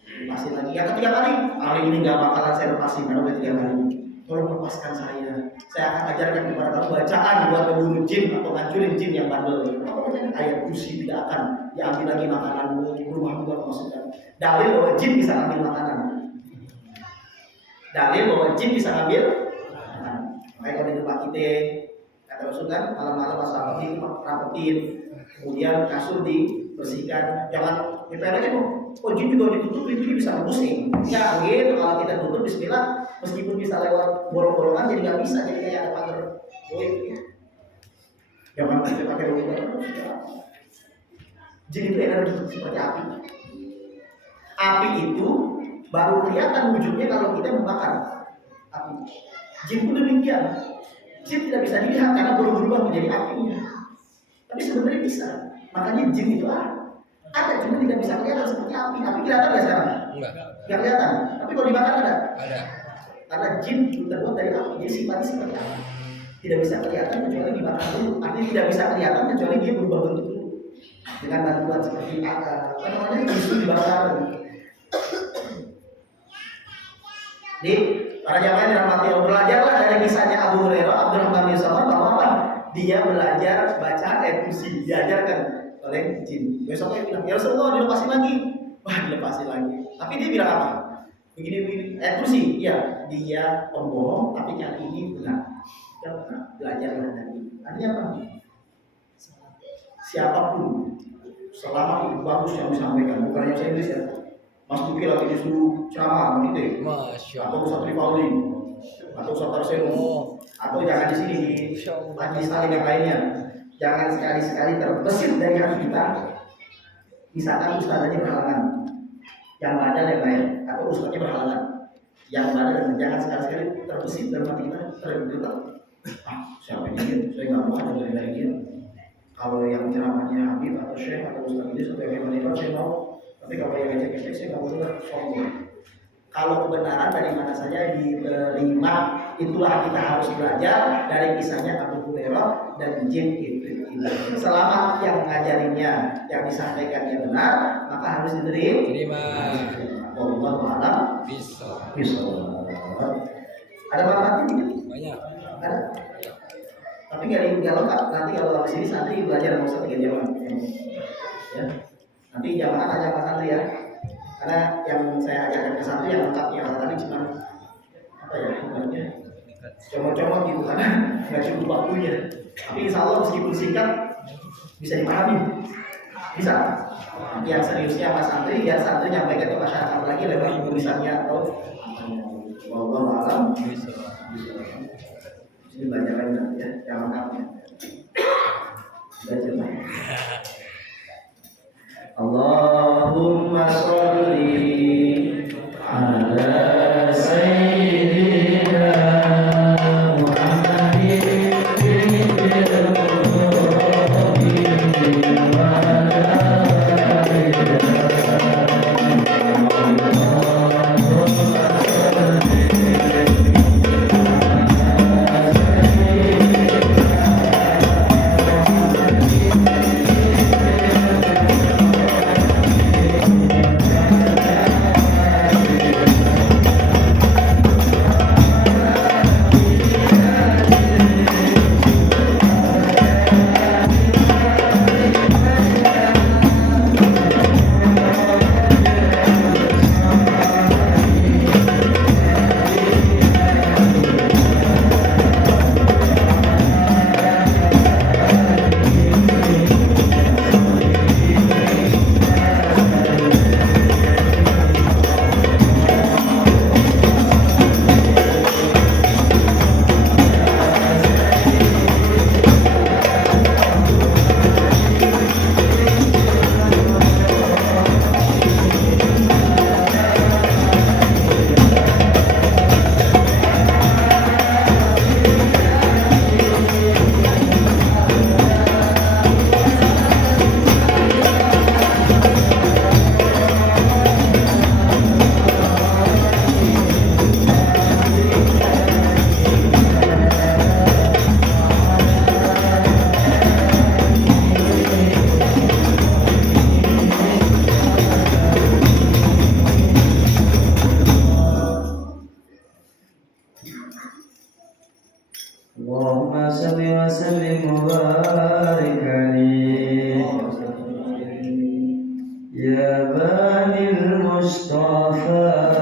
Lepasin lagi, yang ketiga kali ini nggak bakalan saya lepasin, karena udah 3 kali. Tolong lepaskan saya akan ajarkan kepada kamu bacaan buat membunuh jin atau ngancurin jin yang bandel. Ayat kursi tidak akan diambil lagi makananmu, rumahmu gak masukkan. Dalil bahwa jin bisa ambil makanan. Dalil bahwa jin bisa ambil makanan. Makanya kalau di rumah kita, kata Rasul kan, malam-malam pas rapetin, kemudian kasur dibersihkan, jangan dipelek aja dong. Oh, jin juga ditutup, itu bisa pusing. Ya gitu, kalau kita tutup bismillah, meskipun bisa lewat bolong-bolongan jadi nggak bisa, jadi kayak ada pagar. Jangan kita pakai rumput. Jin itu energi seperti api. Api itu baru kelihatan wujudnya kalau kita membakar api. Jin pun demikian. Jin tidak bisa dilihat karena belum berubah menjadi apinya. Tapi sebenarnya bisa. Makanya jin itu ada, cuma tidak bisa kelihatan seperti api. Api kelihatan nggak sekarang? Enggak kelihatan. Tapi kalau dibakar ada? Ada. Karena jin terbuat dari api, jadi sifatnya seperti api. Tidak bisa kelihatan kecuali dibakar dulu. Artinya tidak bisa kelihatan kecuali dia berubah bentuk dulu. Dengan bantuan seperti apa namanya, itu dibakar. Jadi para jamaah yang dirahmati Allah, belajarlah dari kisahnya Abu Hurairah, Abdurrahman bin Sakhar, bahwa apa? Dia belajar bacaan ayat kursi, diajarkan oleh jin. Besoknya bilang, ya Rasulullah dilepasin lagi. Wah, dilepasin lagi. Tapi dia bilang apa? Begini, ayat kursi. Iya, dia pembohong, tapi yang ini benar. Belajarlah dari. Artinya apa? siapapun selama itu bagus yang disampaikan, bukan hanya saya Inggris ya. Mas Duki lagi disuruh ceramah gitu ya, Masya atau Allah. Ustaz Rifauli, atau Ustaz Tarseno, atau jangan di sini di majelis taklim yang lainnya. Jangan sekali-sekali terbesit dari hati kita. Misalkan ustaznya berhalangan, yang ada yang lain, atau ustaznya berhalangan, yang ada dan jangan sekali-sekali terbesit dalam hati kita terberita. Siapa ini? Saya nggak mau ada dari dia. Kalau yang ceramahnya Habib atau Syekh atau Ustaz ini atau yang mana saya mau. Tapi kalau yang ngecek-ngecek saya nggak mau sombong. Kalau kebenaran dari mana saja diterima, itulah kita harus belajar dari kisahnya Abu Hurairah dan jin itu. Selama yang mengajarinya, yang disampaikannya benar, maka harus diterima. Terima. Wallahu a'lam. Bisa. Ada manfaatnya tidak? Banyak. Ada. Tapi nggak lengkap. Nanti kalau di sini santri belajar mau satu jam. Ya. Nanti jamaah tanya Pak Santri ya. Karena yang saya ajarkan ke santri yang lengkap yang tadi cuma apa ya namanya comot-comot gitu karena nggak cukup waktunya. Tapi insya Allah meskipun singkat bisa dipahami. Bisa. Yang seriusnya Mas Santri, biar santri nyampaikan ke masyarakat lagi lewat tulisannya atau wallahu a'lam. Bisa. Ini banyak lagi nanti ya, yang lengkapnya. Baca. Allahumma sholli ala sayyidina Muhammadin Allahumma salli wa sallim wa barik alaihi ya banil Mustafa.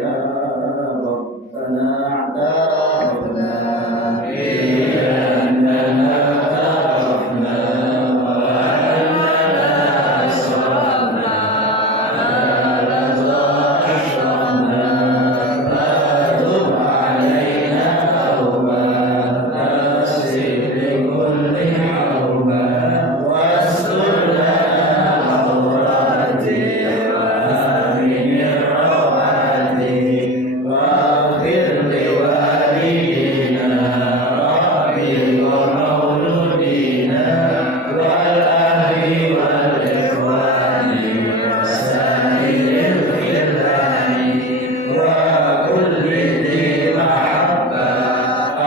يا ربنا اعترفنا بأننا اعترفنا وأننا أسرفنا على أشرفنا فتب علينا توبة نغسل لكل حوبة واستر لنا عوراتي وآمن روعاتي واغفر لوالدينا ربي ومولودينا والأهل والإخوان وسائر الخلان وكل ذي محبة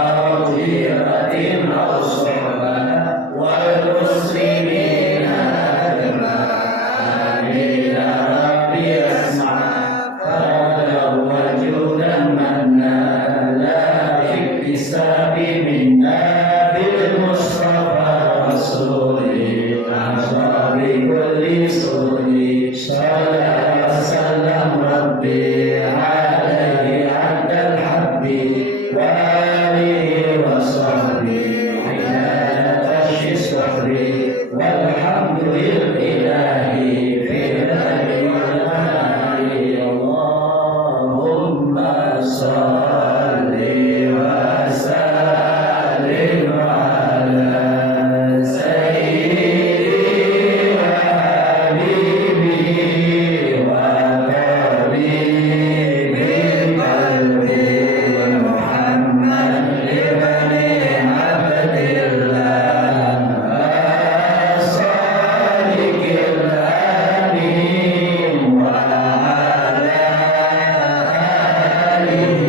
أو جيرة أو صحبة والمسلمين آمين ربي اسمع قدر وجودا منا لا اكتساب منا بالمصطفى رسولي أعظم كل سوري صلى وسلم ربي عليه عبد الحب وآله وصحبه عناية الشكر والحمد لله في الأهل والمال اللهم صل وسلم على سيدي وحبيبي وطبيبي قلبي محمد ابن عبد الله الصادق الأمين وعلى آله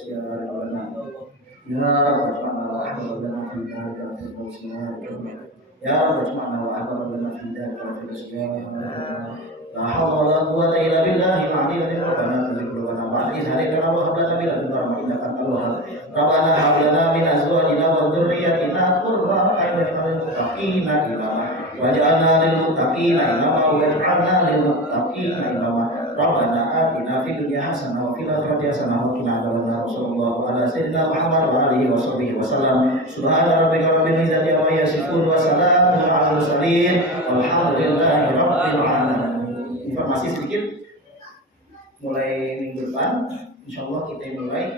Firdaus ya Rabbal Alamin. Ya Rabbal Alamin ya Rabbal Alamin. La haula wala quwwata illa billahi al-'aliyyil 'azhim. Rabbana tuzigh qulubana ba'da idh hadaytana wa hab lana min ladunka rahmatan innaka antal wahhab. Rabbana hab lana min azwajina wa dhurriyyatina qurrata a'yunin waj'alna lil muttaqina imama waj'alna lil muttaqina imama waj'alna lil muttaqina imama. Rabbana atina fid dunya hasanah wa fil akhirati hasanah wa qina adzabannar. Sallallahu ala sayyidina Muhammad wa alihi washabbihi wasallam. Subhana rabbika rabbil izzati amma yasifun wa salamun 'alal mursalin walhamdulillahi rabbil alamin. Informasi sedikit, mulai minggu depan insya Allah kita mulai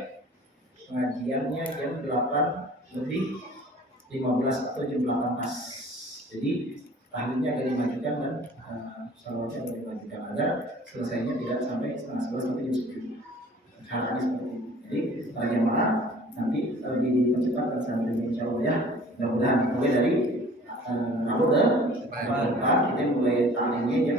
pengajiannya jam 8:15 atau jam 18. Jadi tahunnya agak dimajukan dan salawatnya agak dimajukan agar selesainya tidak sampai setengah 11 sampai jam 10. Caranya seperti itu. Jadi para jemaah nanti lebih dipercepat dan sampai insya Allah ya. Mudah-mudahan mulai dari Rabu dan depan kita mulai tahunnya